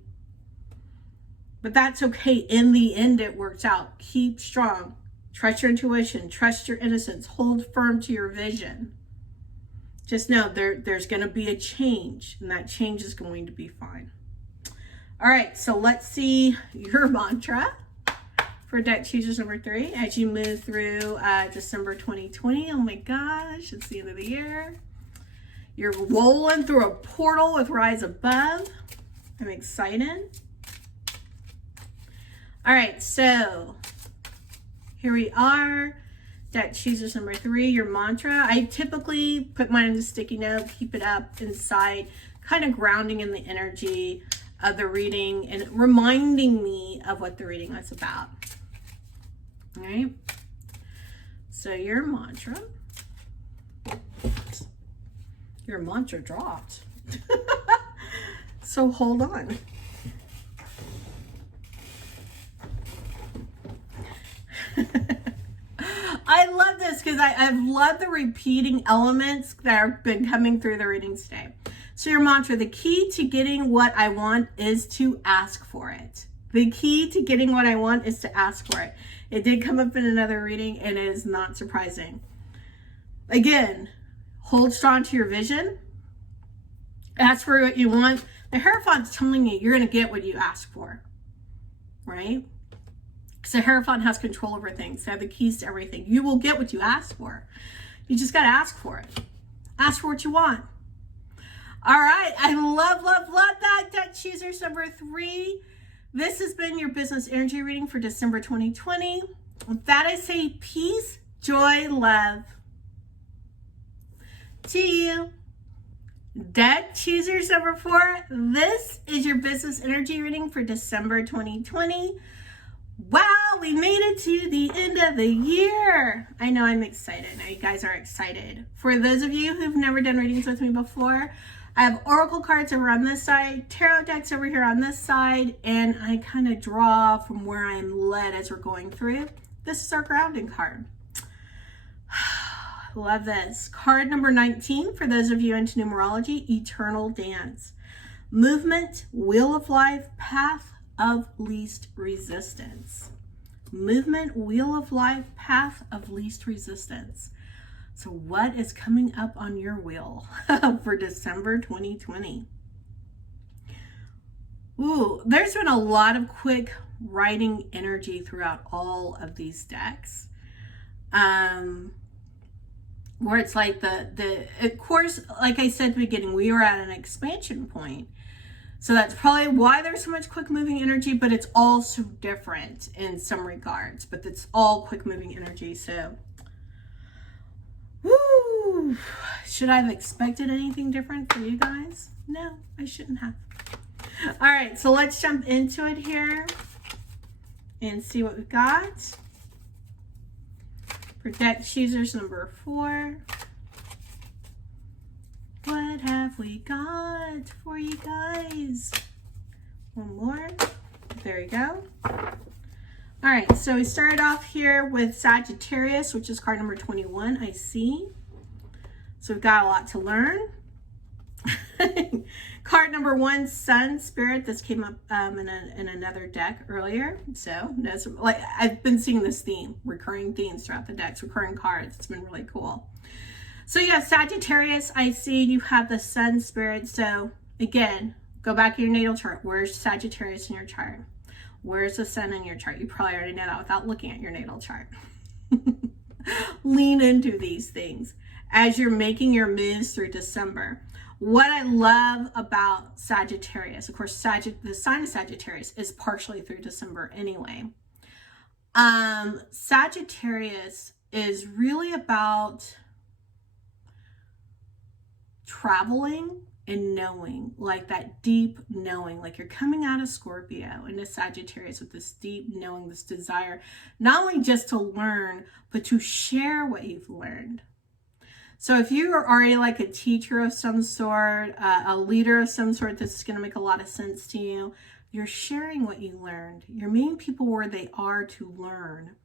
But that's okay. In the end, it works out. Keep strong. Trust your intuition. Trust your innocence. Hold firm to your vision. Just know there's going to be a change, and that change is going to be fine. All right, so let's see your mantra for deck choosers number 3 as you move through December 2020. Oh my gosh, it's the end of the year. You're rolling through a portal with Rise Above. I'm excited. All right, so here we are. Deck choosers number 3, your mantra. I typically put mine in a sticky note, keep it up inside, kind of grounding in the energy of the reading and reminding me of what the reading was about. All right. So your mantra dropped. So hold on. I love this because I've loved the repeating elements that have been coming through the readings today. So your mantra, the key to getting what I want is to ask for it. The key to getting what I want is to ask for it. It did come up in another reading and it is not surprising. Again, hold strong to your vision. Ask for what you want. The Hierophant's telling you you're going to get what you ask for, right? Because the Hierophant has control over things. They have the keys to everything. You will get what you ask for. You just got to ask for it. Ask for what you want. All right. I love, love, love that. Deck choosers number 3. This has been your business energy reading for December 2020. With that, I say peace, joy, love. to you. Deck choosers number 4, this is your business energy reading for December 2020. Wow, we made it to the end of the year. I know I'm excited. I know you guys are excited. For those of you who've never done readings with me before, I have oracle cards over on this side, tarot decks over here on this side, and I kind of draw from where I'm led as we're going through. This is our grounding card. Love this. Card number 19, for those of you into numerology, Eternal Dance. Movement, Wheel of Life, Path of Least Resistance. Movement, Wheel of Life, Path of Least Resistance. So what is coming up on your wheel for December 2020? Ooh, there's been a lot of quick writing energy throughout all of these decks. Where it's like of course, like I said at the beginning, we are at an expansion point. So that's probably why there's so much quick moving energy, but it's also different in some regards, but it's all quick moving energy. So, woo, should I have expected anything different for you guys? No, I shouldn't have. All right, so let's jump into it here and see what we've got. For deck choosers number 4, what have we got for you guys? One more. There you go. All right, so we started off here with Sagittarius, which is card number 21, I see. So we've got a lot to learn. Card number 1, Sun Spirit. This came up in another deck earlier. So like I've been seeing this theme, recurring themes throughout the decks, recurring cards. It's been really cool. So you have Sagittarius. I see you have the Sun Spirit. So again, go back to your natal chart. Where's Sagittarius in your chart? Where's the Sun in your chart? You probably already know that without looking at your natal chart. Lean into these things as you're making your moves through December. What I love about Sagittarius, of course, the sign of Sagittarius is partially through December anyway. Sagittarius is really about traveling and knowing, like that deep knowing, like you're coming out of Scorpio into Sagittarius with this deep knowing, this desire, not only just to learn, but to share what you've learned. So if you are already like a teacher of some sort, a leader of some sort, this is going to make a lot of sense to you. You're sharing what you learned. You're meeting people where they are to learn.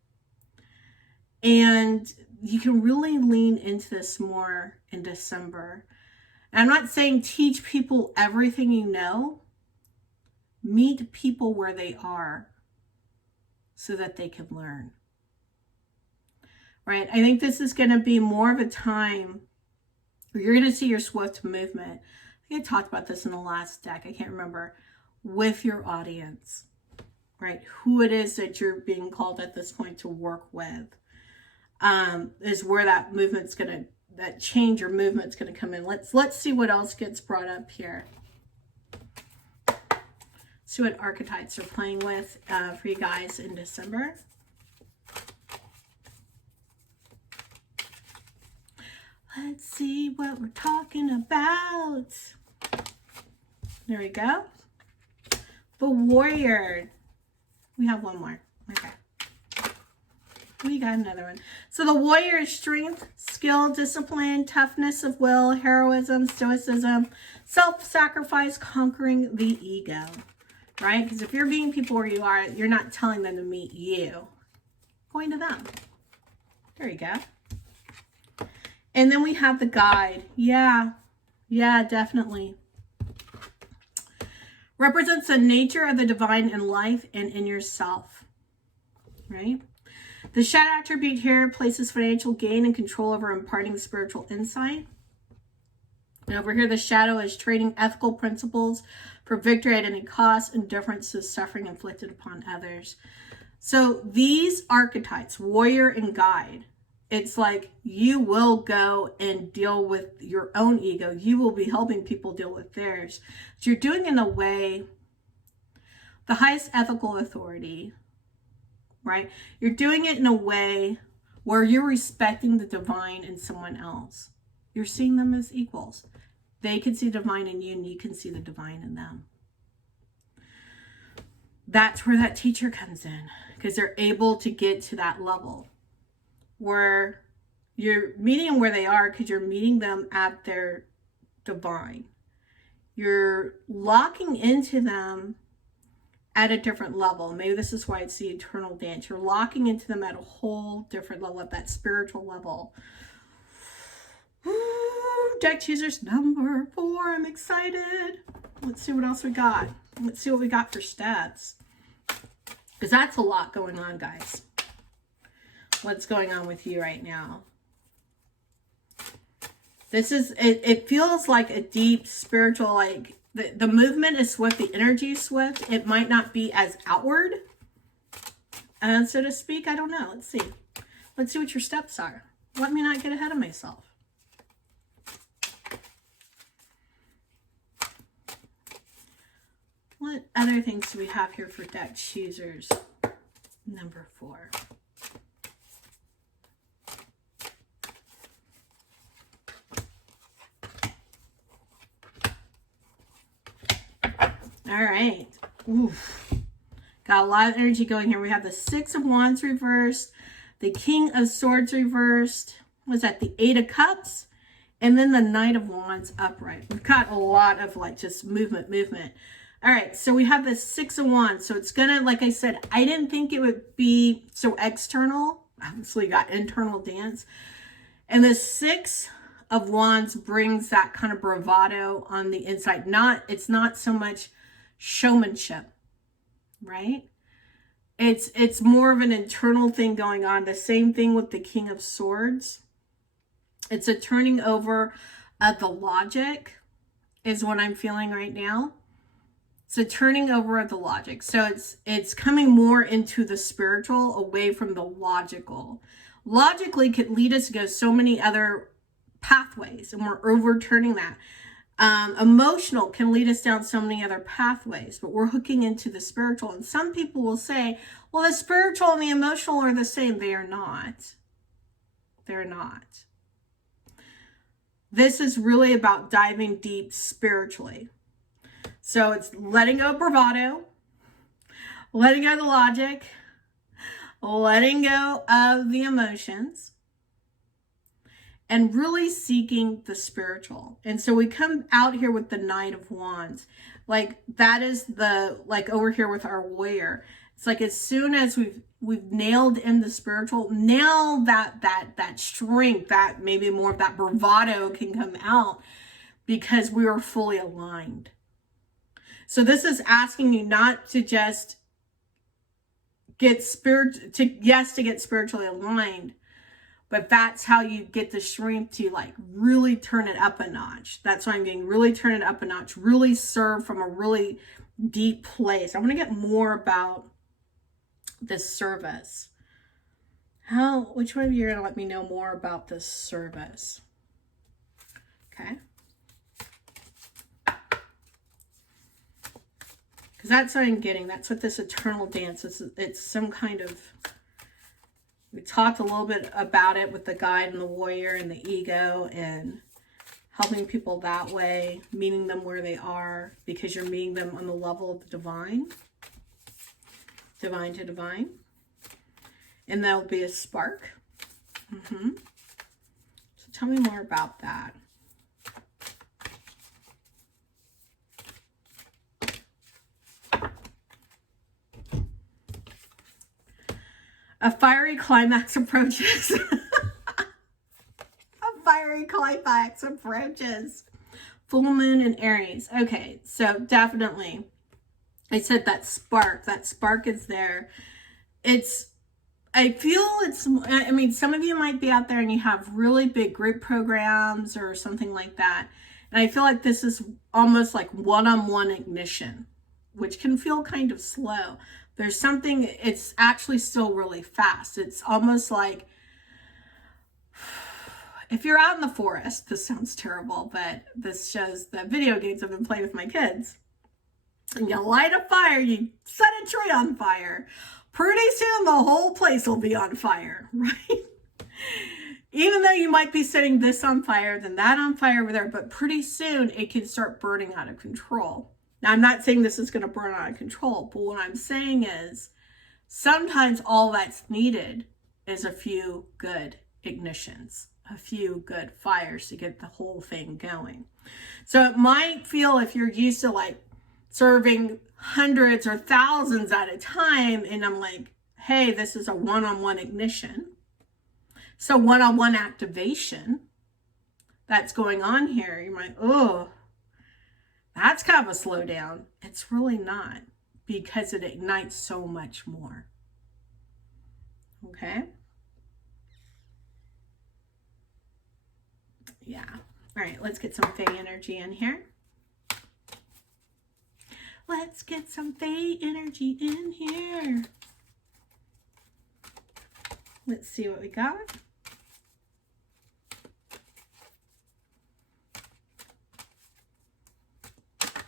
And you can really lean into this more in December. And I'm not saying teach people everything you know. Meet people where they are so that they can learn. Right? I think this is going to be more of a time where you're going to see your swift movement. I think I talked about this in the last deck. I can't remember. With your audience. Right? Who it is that you're being called at this point to work with. Is where that movement's going to, that change or movement's going to come in. Let's see what else gets brought up here. See what archetypes are playing with for you guys in December. Let's see what we're talking about. There we go. The Warrior. We have one more. Okay. We got another one. So the Warrior is strength, skill, discipline, toughness of will, heroism, stoicism, self-sacrifice, conquering the ego. Right? Because if you're meeting people where you are, you're not telling them to meet you. Going to them. There you go. And then we have the Guide. Yeah, definitely. Represents the nature of the divine in life and in yourself. Right? The shadow attribute here places financial gain and control over imparting spiritual insight. And over here, the shadow is trading ethical principles for victory at any cost, indifference to suffering inflicted upon others. So these archetypes, Warrior and Guide, it's like you will go and deal with your own ego. You will be helping people deal with theirs. So you're doing in a way, the highest ethical authority, right? You're doing it in a way where you're respecting the divine in someone else. You're seeing them as equals. They can see divine in you, and you can see the divine in them. That's where that teacher comes in, because they're able to get to that level where you're meeting them where they are, because you're meeting them at their divine. You're locking into them at a different level. Maybe this is why it's the eternal dance. You're locking into them at a whole different level, at that spiritual level. Ooh, deck choosers number 4. I'm excited. Let's see what else we got. Let's see what we got for stats. Because that's a lot going on, guys. What's going on with you right now? This is, it feels like a deep spiritual, like the movement is swift, the energy is swift. It might not be as outward, so to speak. I don't know. Let's see. Let's see what your steps are. Let me not get ahead of myself. What other things do we have here for deck choosers number 4? All right. Oof. Got a lot of energy going here. We have the 6 of Wands reversed, the King of Swords reversed. Was that the 8 of Cups? And then the Knight of Wands upright. We've got a lot of like just movement. All right, so we have the 6 of Wands. So it's gonna, like I said, I didn't think it would be so external. Obviously, got internal dance. And the 6 of Wands brings that kind of bravado on the inside. It's not so much showmanship, right? It's more of an internal thing going on. The same thing with the King of Swords. It's a turning over of the logic is what I'm feeling right now. It's a turning over of the logic. So it's coming more into the spiritual, away from the logical. Logically could lead us to go so many other pathways, and we're overturning that. Emotional can lead us down so many other pathways, but we're hooking into the spiritual. And some people will say, well, the spiritual and the emotional are the same. They are not. They're not. This is really about diving deep spiritually. So it's letting go of bravado, letting go of the logic, letting go of the emotions, and really seeking the spiritual. And so we come out here with the Knight of Wands. Like that is the, like over here with our warrior. It's like as soon as we've nailed in the spiritual, now that strength, that maybe more of that bravado can come out because we are fully aligned. So this is asking you not to just get to get spiritually aligned, but that's how you get the strength to like really turn it up a notch. That's why I'm getting really turn it up a notch, really serve from a really deep place. I want to get more about this service. Which one of you are going to let me know more about this service? Okay. Because that's what I'm getting. That's what this eternal dance is. It's some kind of, we talked a little bit about it with the guide and the warrior and the ego and helping people that way, meeting them where they are, because you're meeting them on the level of the divine. Divine to divine. And there'll be a spark. So tell me more about that. A fiery climax approaches. A fiery climax approaches. Full moon in Aries. Okay, so definitely. I said that spark is there. I mean, some of you might be out there and you have really big group programs or something like that. And I feel like this is almost like one-on-one ignition, which can feel kind of slow. There's something, it's actually still really fast. It's almost like, if you're out in the forest, this sounds terrible, but this shows the video games I've been playing with my kids. And you light a fire, you set a tree on fire. Pretty soon the whole place will be on fire, right? Even though you might be setting this on fire, then that on fire over there, but pretty soon it can start burning out of control. Now, I'm not saying this is going to burn out of control, but what I'm saying is sometimes all that's needed is a few good ignitions, a few good fires to get the whole thing going. So it might feel, if you're used to like serving hundreds or thousands at a time, and I'm like, hey, this is a one-on-one ignition. So one-on-one activation that's going on here. You might, oh, that's kind of a slowdown. It's really not, because it ignites so much more. Okay. Yeah. All right, let's get some Fae energy in here. Let's get some Fae energy in here. Let's see what we got.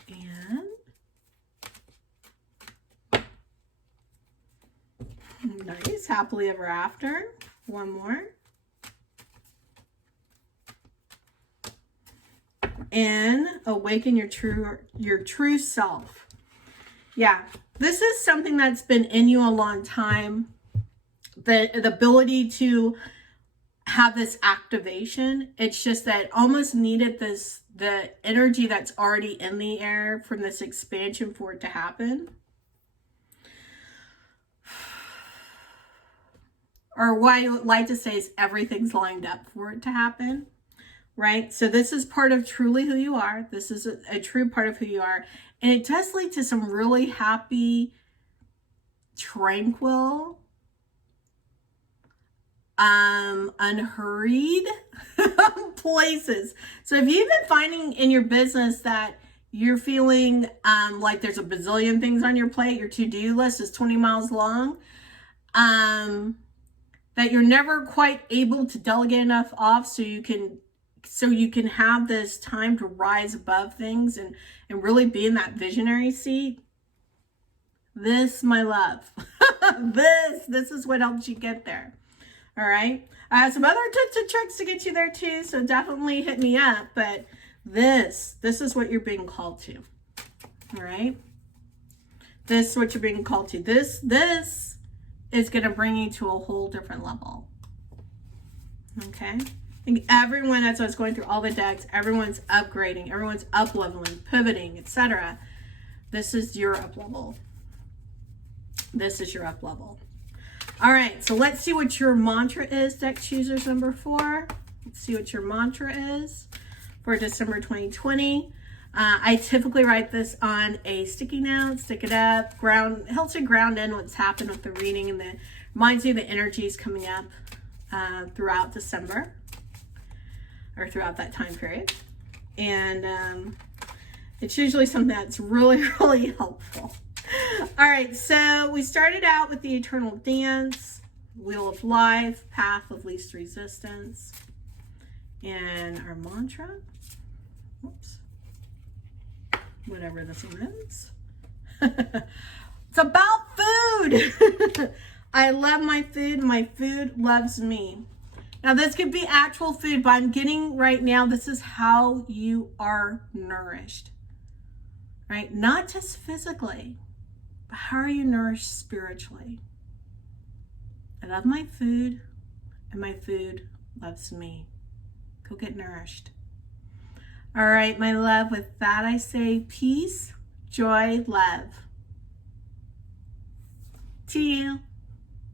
And nice, happily ever after. One more. And awaken your true self. Yeah, this is something that's been in you a long time. The ability to have this activation. It's just that it almost needed the energy that's already in the air from this expansion for it to happen. Or what I like to say is everything's lined up for it to happen, right? So this is part of truly who you are. This is a true part of who you are. And it does lead to some really happy, tranquil, unhurried places. So if you've been finding in your business that you're feeling like there's a bazillion things on your plate, your to-do list is 20 miles long, that you're never quite able to delegate enough off so you can have this time to rise above things and really be in that visionary seat. This, my love, this is what helps you get there. All right. I have some other tips and tricks to get you there too, so definitely hit me up. But this is what you're being called to. All right. This is what you're being called to. This is going to bring you to a whole different level. Okay. And everyone, as I was going through all the decks, everyone's upgrading, everyone's up leveling, pivoting, etc. This is your up level. This is your up level. All right, so let's see what your mantra is, deck choosers number 4. Let's see what your mantra is for December 2020. I typically write this on a sticky note, stick it up, helps you ground in what's happened with the reading, and then reminds you of the energies coming up throughout December, or throughout that time period. And it's usually something that's really, really helpful. All right, so we started out with the Eternal Dance, Wheel of Life, Path of Least Resistance, and our mantra, whoops, whatever this one is. It's about food. I love my food loves me. Now this could be actual food, but I'm getting right now, this is how you are nourished, right? Not just physically, but how are you nourished spiritually? I love my food, and my food loves me. Go get nourished. All right, my love, with that I say peace, joy, love to you.